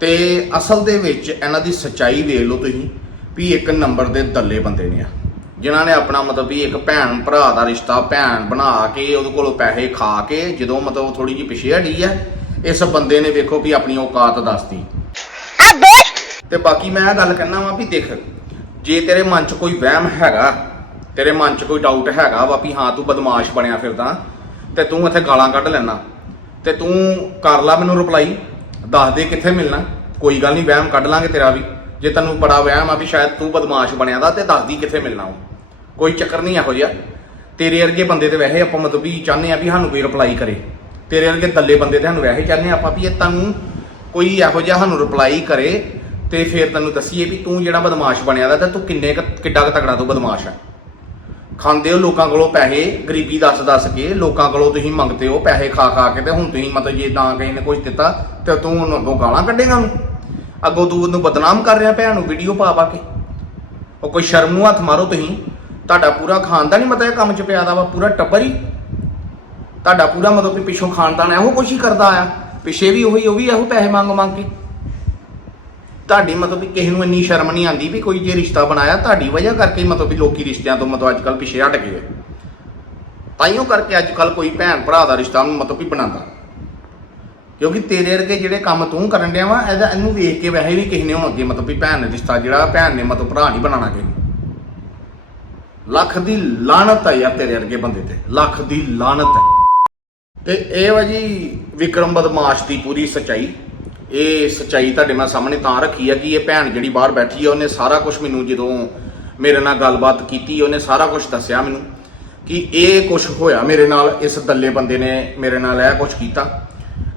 ਤੇ ਅਸਲ ਦੇ ਵਿੱਚ ਇਹਨਾਂ ਦੀ ਸੱਚਾਈ ਵੇਖ ਲਓ ਤੁਸੀਂ ਵੀ ਇੱਕ ਨੰਬਰ ਦੇ ਦੱਲੇ ਬੰਦੇ ਨੇ ਆ। ਜਿਨ੍ਹਾਂ ਨੇ ਆਪਣਾ ਮਤਲਬ ਵੀ ਇੱਕ ਭੈਣ ਭਰਾ ਦਾ ਰਿਸ਼ਤਾ ਭੈਣ ਬਣਾ ਕੇ ਉਹਦੇ ਕੋਲੋਂ ਪੈਸੇ ਖਾ ਕੇ ਜਦੋਂ ਮਤਲਬ ਥੋੜੀ ਜਿਹੀ ਪਿਛੇ ਹਟੀ ਹੈ ਇਸ ਬੰਦੇ ਨੇ ਵੇਖੋ ਵੀ ਆਪਣੀ ਔਕਾਤ ਦੱਸਦੀ ਤੇ ਬਾਕੀ ਮੈਂ ਇਹ ਗੱਲ ਕਹਿਣਾ ਵਾਂ ਵੀ ਦੇਖ ਜੇ ਤੇਰੇ ਮਨ 'ਚ ਕੋਈ ਵਹਿਮ ਹੈਗਾ ਤੇਰੇ ਮਨ 'ਚ ਕੋਈ ਡਾਊਟ ਹੈਗਾ ਵਾ ਵੀ ਹਾਂ ਤੂੰ ਬਦਮਾਸ਼ ਬਣਿਆ ਫਿਰਦਾ, ਤੇ ਤੂੰ ਇੱਥੇ ਗਾਲਾਂ ਕੱਢ ਲੈਣਾ ਤੇ ਤੂੰ ਕਰ ਲਾ ਮੈਨੂੰ ਰਿਪਲਾਈ ਦੱਸ ਦੇ ਕਿੱਥੇ ਮਿਲਣਾ। ਕੋਈ ਗੱਲ ਨਹੀਂ, ਵਹਿਮ ਕੱਢ ਲਾਂਗੇ ਤੇਰਾ ਵੀ। ਜੇ ਤੈਨੂੰ ਬੜਾ ਵਹਿਮ ਆ ਵੀ ਸ਼ਾਇਦ ਤੂੰ ਬਦਮਾਸ਼ ਬਣਿਆ ਦਾ ਤੇ ਦੱਸ ਦੀ ਕਿੱਥੇ ਮਿਲਣਾ ਉਹ ਕੋਈ ਚੱਕਰ ਨਹੀਂ ਇਹੋ ਜਿਹਾ। ਤੇਰੇ ਵਰਗੇ ਬੰਦੇ ਤੇ ਵੈਸੇ ਆਪਾਂ ਮਤਲਬ ਵੀ ਚਾਹੁੰਦੇ ਆ ਵੀ ਸਾਨੂੰ ਕੋਈ ਰਿਪਲਾਈ ਕਰੇ। ਤੇਰੇ ਵਰਗੇ ਦੱਲੇ ਬੰਦੇ ਤੇ ਸਾਨੂੰ ਵੈਸੇ ਚਾਹੁੰਦੇ ਆ ਆਪਾਂ ਵੀ ਇਹ ਤੈਨੂੰ ਕੋਈ ਇਹੋ ਜਿਹਾ ਸਾਨੂੰ ਰਿਪਲਾਈ ਕਰੇ, ਤੇ ਫਿਰ ਤੈਨੂੰ ਦੱਸੀਏ ਵੀ ਤੂੰ ਜਿਹੜਾ ਬਦਮਾਸ਼ ਬਣਿਆ ਦਾ ਤੇ ਤੂੰ ਕਿੰਨੇ ਕੁ- ਕਿੱਡਾ ਕੁ ਤਗੜਾ ਤੂੰ ਬਦਮਾਸ਼ ਆ। ਖਾਂਦੇ ਹੋ, ਲੋਕਾਂ ਕੋਲੋਂ ਪੈਸੇ, ਗਰੀਬੀ ਦੱਸ ਦੱਸ ਕੇ, ਲੋਕਾਂ ਕੋਲੋਂ ਤੁਸੀਂ ਮੰਗਦੇ ਹੋ, ਪੈਸੇ ਖਾ ਖਾ ਕੇ, ਤੇ ਹੁਣ ਤੁਸੀਂ ਮਤਲਬ ਜੇ ਤਾਂ ਕਿਸੇ ਨੇ ਕੁਝ ਦਿੱਤਾ, ਤੇ ਤੂੰ ਉਹਨੂੰ ਅੱਗੋਂ ਗਾਲਾਂ ਕੱਢੇਗਾ ਉਹਨੂੰ। ਅੱਗੋਂ ਤੂੰ ਉਹਨੂੰ ਬਦਨਾਮ ਕਰ ਰਿਹਾ ਭੈਣ ਨੂੰ ਵੀਡੀਓ ਪਾ ਪਾ ਕੇ। ਉਹ ਕੋਈ ਸ਼ਰਮ ਨੂੰ ਹੱਥ ਮਾਰੋ ਤੁਸੀਂ। ਤੁਹਾਡਾ ਪੂਰਾ ਖਾਨਦਾਨ ਹੀ ਮਤਲਬ ਇਹ ਕੰਮ 'ਚ ਪਿਆ ਦਾ ਵਾ, ਪੂਰਾ ਟੱਬਰ ਹੀ। ਤੁਹਾਡਾ ਪੂਰਾ ਮਤਲਬ ਕਿ ਪਿੱਛੋਂ ਖਾਨਦਾਨ ਇਹੋ ਕੁਛ ਹੀ ਕਰਦਾ ਆ ਪਿੱਛੇ ਵੀ ਉਹੀ, ਉਹ ਵੀ ਇਹੋ ਪੈਸੇ ਮੰਗ ਮੰਗ ਕੇ। ਤੁਹਾਡੀ ਮਤਲਬ ਵੀ ਕਿਸੇ ਨੂੰ ਇੰਨੀ ਸ਼ਰਮ ਨਹੀਂ ਆਂਦੀ ਵੀ ਕੋਈ ਜੇ ਰਿਸ਼ਤਾ ਬਣਾਇਆ, ਤੁਹਾਡੀ ਵਜ੍ਹਾ ਕਰਕੇ ਹੀ ਮਤਲਬ ਵੀ ਲੋਕੀ ਰਿਸ਼ਤਿਆਂ ਤੋਂ ਮਤਲਬ ਅੱਜ ਕੱਲ ਪਿੱਛੇ ਹਟ ਗਏ ਤਾਈਓ ਕਰਕੇ ਅੱਜ ਕੱਲ ਕੋਈ ਭੈਣ ਭਰਾ ਦਾ ਰਿਸ਼ਤਾ ਨੂੰ ਮਤਲਬ ਵੀ ਬਣਾਉਂਦਾ। ਕਿਉਂਕਿ ਤੇਰੇ ਵਰਗੇ ਜਿਹੜੇ ਕੰਮ ਤੂੰ ਕਰਨ ਡਿਆ ਵਾ, ਇਹਦਾ ਇਹਨੂੰ ਵੇਖ ਕੇ ਵੈਸੇ ਵੀ ਕਿਸੇ ਨੇ ਹੁਣ ਅੱਗੇ ਮਤਲਬ ਵੀ ਭੈਣ ਨੇ ਰਿਸ਼ਤਾ ਜਿਹੜਾ, ਭੈਣ ਨੇ ਮਤਲਬ ਭਰਾ ਨਹੀਂ ਬਣਾਉਣਾ ਕਿਸੇ ਲੱਖ ਦੀ ਲਾਨਤ ਹੈ ਯਾਰ ਤੇਰੇ ਵਰਗੇ ਬੰਦੇ ਤੇ। ਲੱਖ ਦੀ ਲਾਨਤ ਹੈ ਤੇ ਇਹ ਵਾ ਜੀ ਵਿਕਰਮ ਬਦਮਾਸ਼ ਦੀ ਪੂਰੀ ਸਚਾਈ। ਇਹ ਸਚਾਈ ਤੁਹਾਡੇ ਨਾਲ ਸਾਹਮਣੇ ਤਾਂ ਰੱਖੀ ਆ ਕਿ ਇਹ ਭੈਣ ਜਿਹੜੀ ਬਾਹਰ ਬੈਠੀ ਆ, ਉਹਨੇ ਸਾਰਾ ਕੁਝ ਮੈਨੂੰ ਜਦੋਂ ਮੇਰੇ ਨਾਲ ਗੱਲਬਾਤ ਕੀਤੀ, ਉਹਨੇ ਸਾਰਾ ਕੁਝ ਦੱਸਿਆ ਮੈਨੂੰ ਕਿ ਇਹ ਕੁਝ ਹੋਇਆ ਮੇਰੇ ਨਾਲ, ਇਸ ਦੱਲੇ ਬੰਦੇ ਨੇ ਮੇਰੇ ਨਾਲ ਇਹ ਕੁਝ ਕੀਤਾ।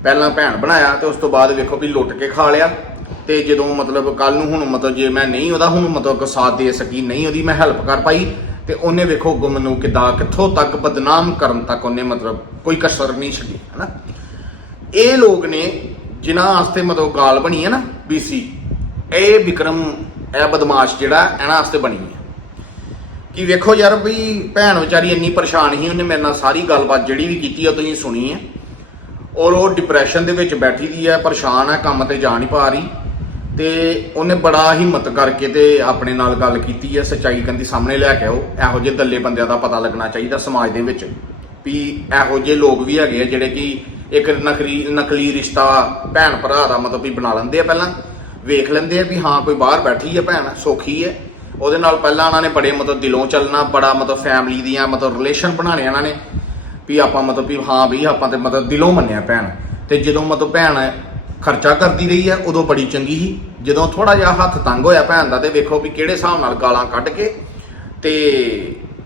ਪਹਿਲਾਂ ਭੈਣ ਬਣਾਇਆ ਤੇ ਉਸ ਤੋਂ ਬਾਅਦ ਵੇਖੋ ਵੀ ਲੁੱਟ ਕੇ ਖਾ ਲਿਆ ਤੇ ਜਦੋਂ ਮਤਲਬ ਕੱਲ ਨੂੰ ਹੁਣ ਮਤਲਬ ਜੇ ਮੈਂ ਨਹੀਂ ਉਹਦਾ ਹੁਣ ਮਤਲਬ ਸਾਥ ਦੇ ਸਕੀ, ਨਹੀਂ ਉਹਦੀ ਮੈਂ ਹੈਲਪ ਕਰ ਪਾਈ ਤੇ ਉਹਨੇ ਵੇਖੋ ਅੱਗੋਂ ਨੂੰ ਕਿੱਦਾਂ, ਕਿੱਥੋਂ ਤੱਕ ਬਦਨਾਮ ਕਰਨ ਤੱਕ ਉਹਨੇ ਮਤਲਬ ਕੋਈ ਕਸਰ ਨਹੀਂ ਛੱਡੀ, ਹਨਾ? ਇਹ ਲੋਕ ਨੇ ਜਿਨ੍ਹਾਂ ਵਾਸਤੇ ਮਤਲਬ ਗਾਲ ਬਣੀ ਹੈ ਨਾ ਬੀਸੀ ਇਹ ਵਿਕਰਮ, ਇਹ ਬਦਮਾਸ਼ ਜਿਹੜਾ, ਇਹਨਾਂ ਵਾਸਤੇ ਬਣੀ ਹੈ। ਕਿ ਵੇਖੋ ਯਾਰ ਵੀ ਭੈਣ ਵਿਚਾਰੀ ਇੰਨੀ ਪਰੇਸ਼ਾਨ ਸੀ, ਉਹਨੇ ਮੇਰੇ ਨਾਲ ਸਾਰੀ ਗੱਲਬਾਤ ਜਿਹੜੀ ਵੀ ਕੀਤੀ ਆ ਤੁਸੀਂ ਸੁਣੀ ਹੈ। ਔਰ ਉਹ ਡਿਪਰੈਸ਼ਨ ਦੇ ਵਿੱਚ ਬੈਠੀ ਦੀ ਹੈ, ਪਰੇਸ਼ਾਨ ਹੈ, ਕੰਮ ਤੇ ਜਾ ਨਹੀਂ ਪਾ ਰਹੀ। ਤੇ ਉਹਨੇ ਬੜਾ ਹਿੰਮਤ ਕਰਕੇ ਤੇ ਆਪਣੇ ਨਾਲ ਗੱਲ ਕੀਤੀ ਹੈ, ਸੱਚਾਈ ਕੰਦੀ ਸਾਹਮਣੇ ਲੈ ਕੇ ਆਓ। ਇਹੋ ਜਿਹੇ ਦੱਲੇ ਬੰਦਿਆਂ ਦਾ ਪਤਾ ਲੱਗਣਾ ਚਾਹੀਦਾ ਸਮਾਜ ਦੇ ਵਿੱਚ, ਵੀ ਇਹੋ ਜਿਹੇ ਲੋਕ ਵੀ ਹੈਗੇ ਆ ਜਿਹੜੇ ਕਿ ਇੱਕ ਨਕਲੀ ਨਕਲੀ ਰਿਸ਼ਤਾ ਭੈਣ ਭਰਾ ਦਾ ਮਤਲਬ ਵੀ ਬਣਾ ਲੈਂਦੇ ਆ ਪਹਿਲਾਂ, ਵੇਖ ਲੈਂਦੇ ਆ ਵੀ ਹਾਂ ਕੋਈ ਬਾਹਰ ਬੈਠੀ ਹੈ ਭੈਣ, ਸੌਖੀ ਹੈ ਉਹਦੇ ਨਾਲ ਪਹਿਲਾਂ ਉਹਨਾਂ ਨੇ ਬੜੇ ਮਤਲਬ ਦਿਲੋਂ ਚੱਲਣਾ, ਬੜਾ ਮਤਲਬ ਫੈਮਿਲੀ ਦੀਆਂ ਮਤਲਬ ਰਿਲੇਸ਼ਨ ਬਣਾਣੇ ਇਹਨਾਂ ਨੇ। ਵੀ ਆਪਾਂ ਮਤਲਬ ਵੀ ਹਾਂ ਵੀ ਆਪਾਂ ਤੇ ਮਤਲਬ ਦਿਲੋਂ ਮੰਨਿਆ ਭੈਣ। ਤੇ ਜਦੋਂ ਮਤਲਬ ਭੈਣ ਖਰਚਾ ਕਰਦੀ ਰਹੀ ਹੈ ਉਦੋਂ ਬੜੀ ਚੰਗੀ ਸੀ। ਜਦੋਂ ਥੋੜਾ ਜਿਹਾ ਹੱਥ ਤੰਗ ਹੋਇਆ ਭੈਣ ਦਾ ਤੇ ਵੇਖੋ ਵੀ ਕਿਹੜੇ ਹਿਸਾਬ ਨਾਲ ਗਾਲਾਂ ਕੱਢ ਕੇ ਤੇ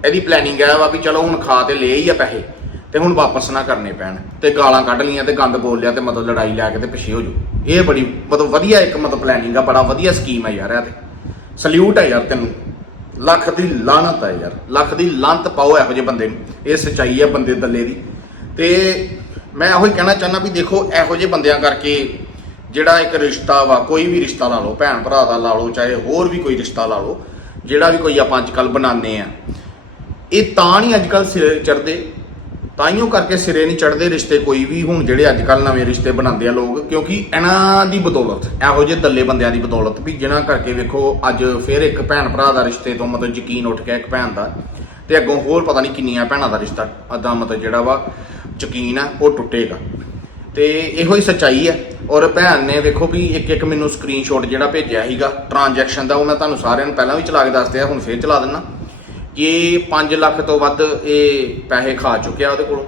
ਇਹਦੀ ਪਲੈਨਿੰਗ ਹੈ ਵਾ ਵੀ ਚਲੋ ਹੁਣ ਖਾ ਤੇ ਲਏ ਹੀ ਆ ਪੈਸੇ। ਤੇ ਹੁਣ ਵਾਪਸ ਨਾ ਕਰਨੇ ਪੈਣ। ਤੇ ਗਾਲਾਂ ਕੱਢ ਲੀਆਂ ਤੇ ਗੰਦ ਬੋਲ ਲਿਆ ਤੇ ਮਤਲਬ ਲੜਾਈ ਲੈ ਕੇ ਤੇ ਪਿੱਛੇ ਹੋ ਜੂ ਇਹ ਬੜੀ ਮਤਲਬ ਵਧੀਆ ਇੱਕ ਮਤਲਬ ਪਲੈਨਿੰਗ ਆ, ਬੜਾ ਵਧੀਆ ਸਕੀਮ ਆ ਯਾਰ ਇਹ ਤੇ। ਸਲੂਟ ਆ ਯਾਰ ਤੈਨੂੰ। ਲੱਖ ਦੀ ਲਾਨਤ ਹੈ ਯਾਰ। ਲੱਖ ਦੀ ਲਾਨਤ ਪਾਓ ਇਹੋ ਜਿਹੇ ਬੰਦੇ ਨੂੰ। ਇਹ ਸਚਾਈ ਹੈ ਬੰਦੇ ਦੱਲੇ ਦੀ। ਤੇ ਮੈਂ ਇਹੋ ਹੀ ਕਹਿਣਾ ਚਾਹੁੰਦਾ ਵੀ ਦੇਖੋ, ਇਹੋ ਜਿਹੇ ਬੰਦਿਆਂ ਕਰਕੇ ਜਿਹੜਾ ਇੱਕ ਰਿਸ਼ਤਾ ਵਾ, ਕੋਈ ਵੀ ਰਿਸ਼ਤਾ ਲਾ ਲਓ, ਭੈਣ ਭਰਾ ਦਾ ਲਾ ਲਓ, ਚਾਹੇ ਹੋਰ ਵੀ ਕੋਈ ਰਿਸ਼ਤਾ ਲਾ ਲਓ, ਜਿਹੜਾ ਵੀ ਕੋਈ ਆਪਾਂ ਅੱਜ ਕੱਲ ਬਣਾਉਂਦੇ ਆ। ਇਹ ਤਾਂ ਨਹੀਂ ਅੱਜ ਕੱਲ ਸਿਰੇ ਚੜਦੇ ਤਾਈਓ ਕਰਕੇ ਸਿਰੇ ਨਹੀਂ ਚੜਦੇ ਰਿਸ਼ਤੇ ਕੋਈ ਵੀ ਹੁਣ ਜਿਹੜੇ ਅੱਜ ਕੱਲ ਨਵੇਂ ਰਿਸ਼ਤੇ ਬਣਾਉਂਦੇ ਆ ਲੋਕ, ਕਿਉਂਕਿ ਇਹਨਾਂ ਦੀ ਬਦੌਲਤ, ਇਹੋ ਜਿਹੇ ਦੱਲੇ ਬੰਦਿਆਂ ਦੀ ਬਦੌਲਤ ਵੀ ਜਿਨ੍ਹਾਂ ਕਰਕੇ ਵੇਖੋ ਅੱਜ ਫਿਰ ਇੱਕ ਭੈਣ ਭਰਾ ਦਾ ਰਿਸ਼ਤੇ ਤੋਂ ਮਤਲਬ ਯਕੀਨ ਉੱਠ ਗਿਆ ਇੱਕ ਭੈਣ ਦਾ, ਤੇ ਅੱਗੋਂ ਹੋਰ ਪਤਾ ਨਹੀਂ ਕਿੰਨੀਆਂ ਭੈਣਾਂ ਦਾ ਰਿਸ਼ਤਾ ਅਦਾ ਮਤਲਬ ਜਿਹੜਾ ਵਾ ਯਕੀਨ ਆ, ਉਹ ਟੁੱਟੇਗਾ। ਤੇ ਇਹੋ ਹੀ ਸੱਚਾਈ ਹੈ ਔਰ ਭੈਣ ਨੇ ਵੇਖੋ ਵੀ ਇੱਕ ਇੱਕ ਮੈਨੂੰ ਸਕਰੀਨਸ਼ਾਟ ਜਿਹੜਾ ਭੇਜਿਆ ਸੀਗਾ ਟ੍ਰਾਂਜੈਕਸ਼ਨ ਦਾ, ਉਹ ਮੈਂ ਤੁਹਾਨੂੰ ਸਾਰਿਆਂ ਨੂੰ ਪਹਿਲਾਂ ਵੀ ਚਲਾ ਕੇ ਦੱਸਦੇ ਆ ਹੁਣ ਫੇਰ ਚਲਾ ਦਿੰਨਾ। ਕਿ 5 ਲੱਖ ਤੋਂ ਵੱਧ ਇਹ ਪੈਸੇ ਖਾ ਚੁੱਕਿਆ ਉਹਦੇ ਕੋਲੋਂ।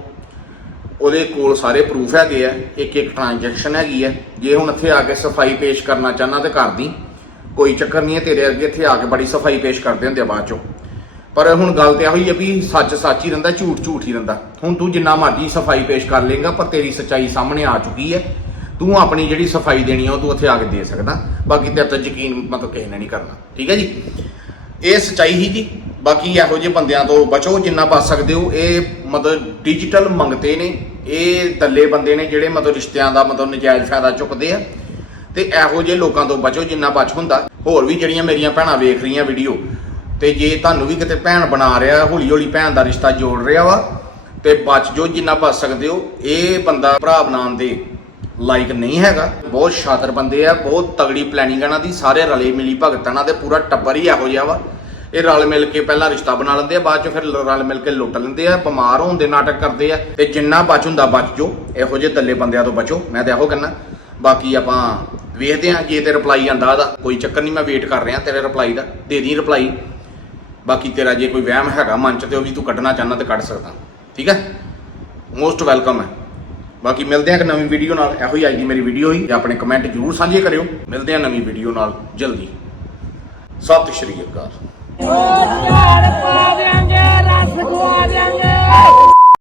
ਉਹਦੇ ਕੋਲ ਸਾਰੇ ਪ੍ਰੂਫ ਹੈਗੇ ਆ। ਇੱਕ ਇੱਕ ਟ੍ਰਾਂਜੈਕਸ਼ਨ ਹੈਗੀ ਹੈ ਜੇ ਹੁਣ ਇੱਥੇ ਆ ਕੇ ਸਫ਼ਾਈ ਪੇਸ਼ ਕਰਨਾ ਚਾਹਨਾ ਤੇ ਕਰਦੀ ਕੋਈ ਚੱਕਰ ਨਹੀਂ ਹੈ, ਤੇਰੇ ਅੱਗੇ ਇੱਥੇ ਆ ਕੇ ਬੜੀ ਸਫ਼ਾਈ ਪੇਸ਼ ਕਰਦੇ ਹੁੰਦੇ ਆ ਬਾਅਦ ਚੋਂ। ਪਰ ਹੁਣ ਗੱਲ ਤੇ ਇਹੋ ਹੀ ਹੈ ਵੀ ਸੱਚ ਸੱਚ ਹੀ ਰਹਿੰਦਾ, ਝੂਠ ਝੂਠ ਹੀ ਰਹਿੰਦਾ। ਹੁਣ ਤੂੰ ਜਿੰਨਾ ਮਰਜ਼ੀ ਸਫ਼ਾਈ ਪੇਸ਼ ਕਰ ਲੇਗਾ ਪਰ ਤੇਰੀ ਸੱਚਾਈ ਸਾਹਮਣੇ ਆ ਚੁੱਕੀ ਹੈ ਤੂੰ ਆਪਣੀ ਜਿਹੜੀ ਸਫ਼ਾਈ ਦੇਣੀ ਆ, ਉਹ ਤੂੰ ਉੱਥੇ ਆ ਕੇ ਦੇ ਸਕਦਾ। ਬਾਕੀ ਤੇ ਤੇ ਯਕੀਨ ਮਤਲਬ ਕਿਸੇ ਨੇ ਨਹੀਂ ਕਰਨਾ। ਠੀਕ ਹੈ ਜੀ? ਇਹ ਸਚਾਈ ਹੀ ਜੀ। ਬਾਕੀ ਇਹੋ ਜਿਹੇ ਬੰਦਿਆਂ ਤੋਂ ਬਚੋ, ਜਿੰਨਾ ਬਚ ਸਕਦੇ ਹੋ। ਇਹ ਮਤਲਬ ਡਿਜੀਟਲ ਮੰਗਤੇ ਨੇ। ਇਹ ਦੱਲੇ ਬੰਦੇ ਨੇ ਜਿਹੜੇ ਮਤਲਬ ਰਿਸ਼ਤਿਆਂ ਦਾ ਮਤਲਬ ਨਜਾਇਜ਼ ਫਾਇਦਾ ਚੁੱਕਦੇ ਆ। ਤੇ ਇਹੋ ਜਿਹੇ ਲੋਕਾਂ ਤੋਂ ਬਚੋ, ਜਿੰਨਾ ਬਚ ਹੁੰਦਾ। ਹੋਰ ਵੀ ਜਿਹੜੀਆਂ ਮੇਰੀਆਂ ਭੈਣਾਂ ਵੇਖ ਰਹੀਆਂ ਵੀਡੀਓ ਤੇ ਜੇ ਤੁਹਾਨੂੰ ਵੀ ਕਿਤੇ ਭੈਣ ਬਣਾ ਰਿਹਾ ਹੌਲੀ ਹੌਲੀ ਭੈਣ ਦਾ ਰਿਸ਼ਤਾ ਜੋੜ ਰਿਹਾ ਵਾ, ਤੇ ਬਚ ਜੋ, ਜਿੰਨਾ ਬਚ ਸਕਦੇ ਹੋ। ਇਹ ਬੰਦਾ ਭਰਾ ਬਣਾਉਣ ਦੇ ਲਾਇਕ ਨਹੀਂ ਹੈਗਾ। ਬਹੁਤ ਸ਼ਾਤਰ ਬੰਦੇ ਆ, ਬਹੁਤ ਤਗੜੀ ਪਲੈਨਿੰਗ ਇਹਨਾਂ ਦੀ। ਸਾਰੇ ਰਲੇ ਮਿਲੀ ਭਗਤ ਇਹਨਾਂ ਦੇ। ਪੂਰਾ ਟੱਬਰ ਹੀ ਇਹੋ ਜਿਹਾ ਵਾ। ਇਹ ਰਲ ਮਿਲ ਕੇ ਪਹਿਲਾਂ ਰਿਸ਼ਤਾ ਬਣਾ ਲੈਂਦੇ ਆ, ਬਾਅਦ ਚ ਫਿਰ ਰਲ ਮਿਲ ਕੇ ਲੁੱਟ ਲੈਂਦੇ ਆ, ਬਿਮਾਰ ਹੋਣ ਦੇ ਨਾਟਕ ਕਰਦੇ ਆ। ਤੇ ਜਿੰਨਾ ਬਚ ਹੁੰਦਾ ਬਚ ਜੋ, ਇਹੋ ਜਿਹੇ ਦੱਲੇ ਬੰਦਿਆਂ ਤੋਂ ਬਚੋ, ਮੈਂ ਤਾਂ ਇਹੋ ਕਹਿੰਦਾ। ਬਾਕੀ ਆਪਾਂ ਵੇਖਦੇ ਆ ਜੇ ਤੇ ਰਿਪਲਾਈ ਆਂਦਾ ਉਹਦਾ ਕੋਈ ਚੱਕਰ ਨਹੀਂ, ਮੈਂ ਵੇਟ ਕਰ ਰਿਹਾ ਤੇਰੇ ਰਿਪਲਾਈ ਦਾ, ਦੇ ਦੀ ਰਿਪਲਾਈ ਬਾਕੀ ਤੇਰਾ ਜੇ ਕੋਈ ਵਹਿਮ ਹੈਗਾ ਮਨ ਚ ਤੇ ਉਹ ਵੀ ਤੂੰ ਕੱਢਣਾ ਚਾਹੁੰਦਾ ਤੇ ਕੱਢ ਸਕਦਾ, ਠੀਕ ਹੈ ਮੋਸਟ ਵੈਲਕਮ ਹੈ ਬਾਕੀ ਮਿਲਦੇ ਹਾਂ ਇੱਕ ਨਵੀਂ ਵੀਡੀਓ ਨਾਲ, ਇਹੋ ਹੀ ਅੱਜ ਦੀ ਮੇਰੀ ਵੀਡੀਓ ਹੀ, ਤੇ ਆਪਣੇ ਕਮੈਂਟ ਜਰੂਰ ਸਾਂਝੇ ਕਰਿਓ। ਮਿਲਦੇ ਹਾਂ ਨਵੀਂ ਵੀਡੀਓ ਨਾਲ, ਜਲਦੀ। ਸਤਿ ਸ਼੍ਰੀ ਅਕਾਲ। ਝਾੜ ਪਾ ਦਿਆਂਗੇ ਰਸ ਖਵਾ ਦਿਆਂਗੇ।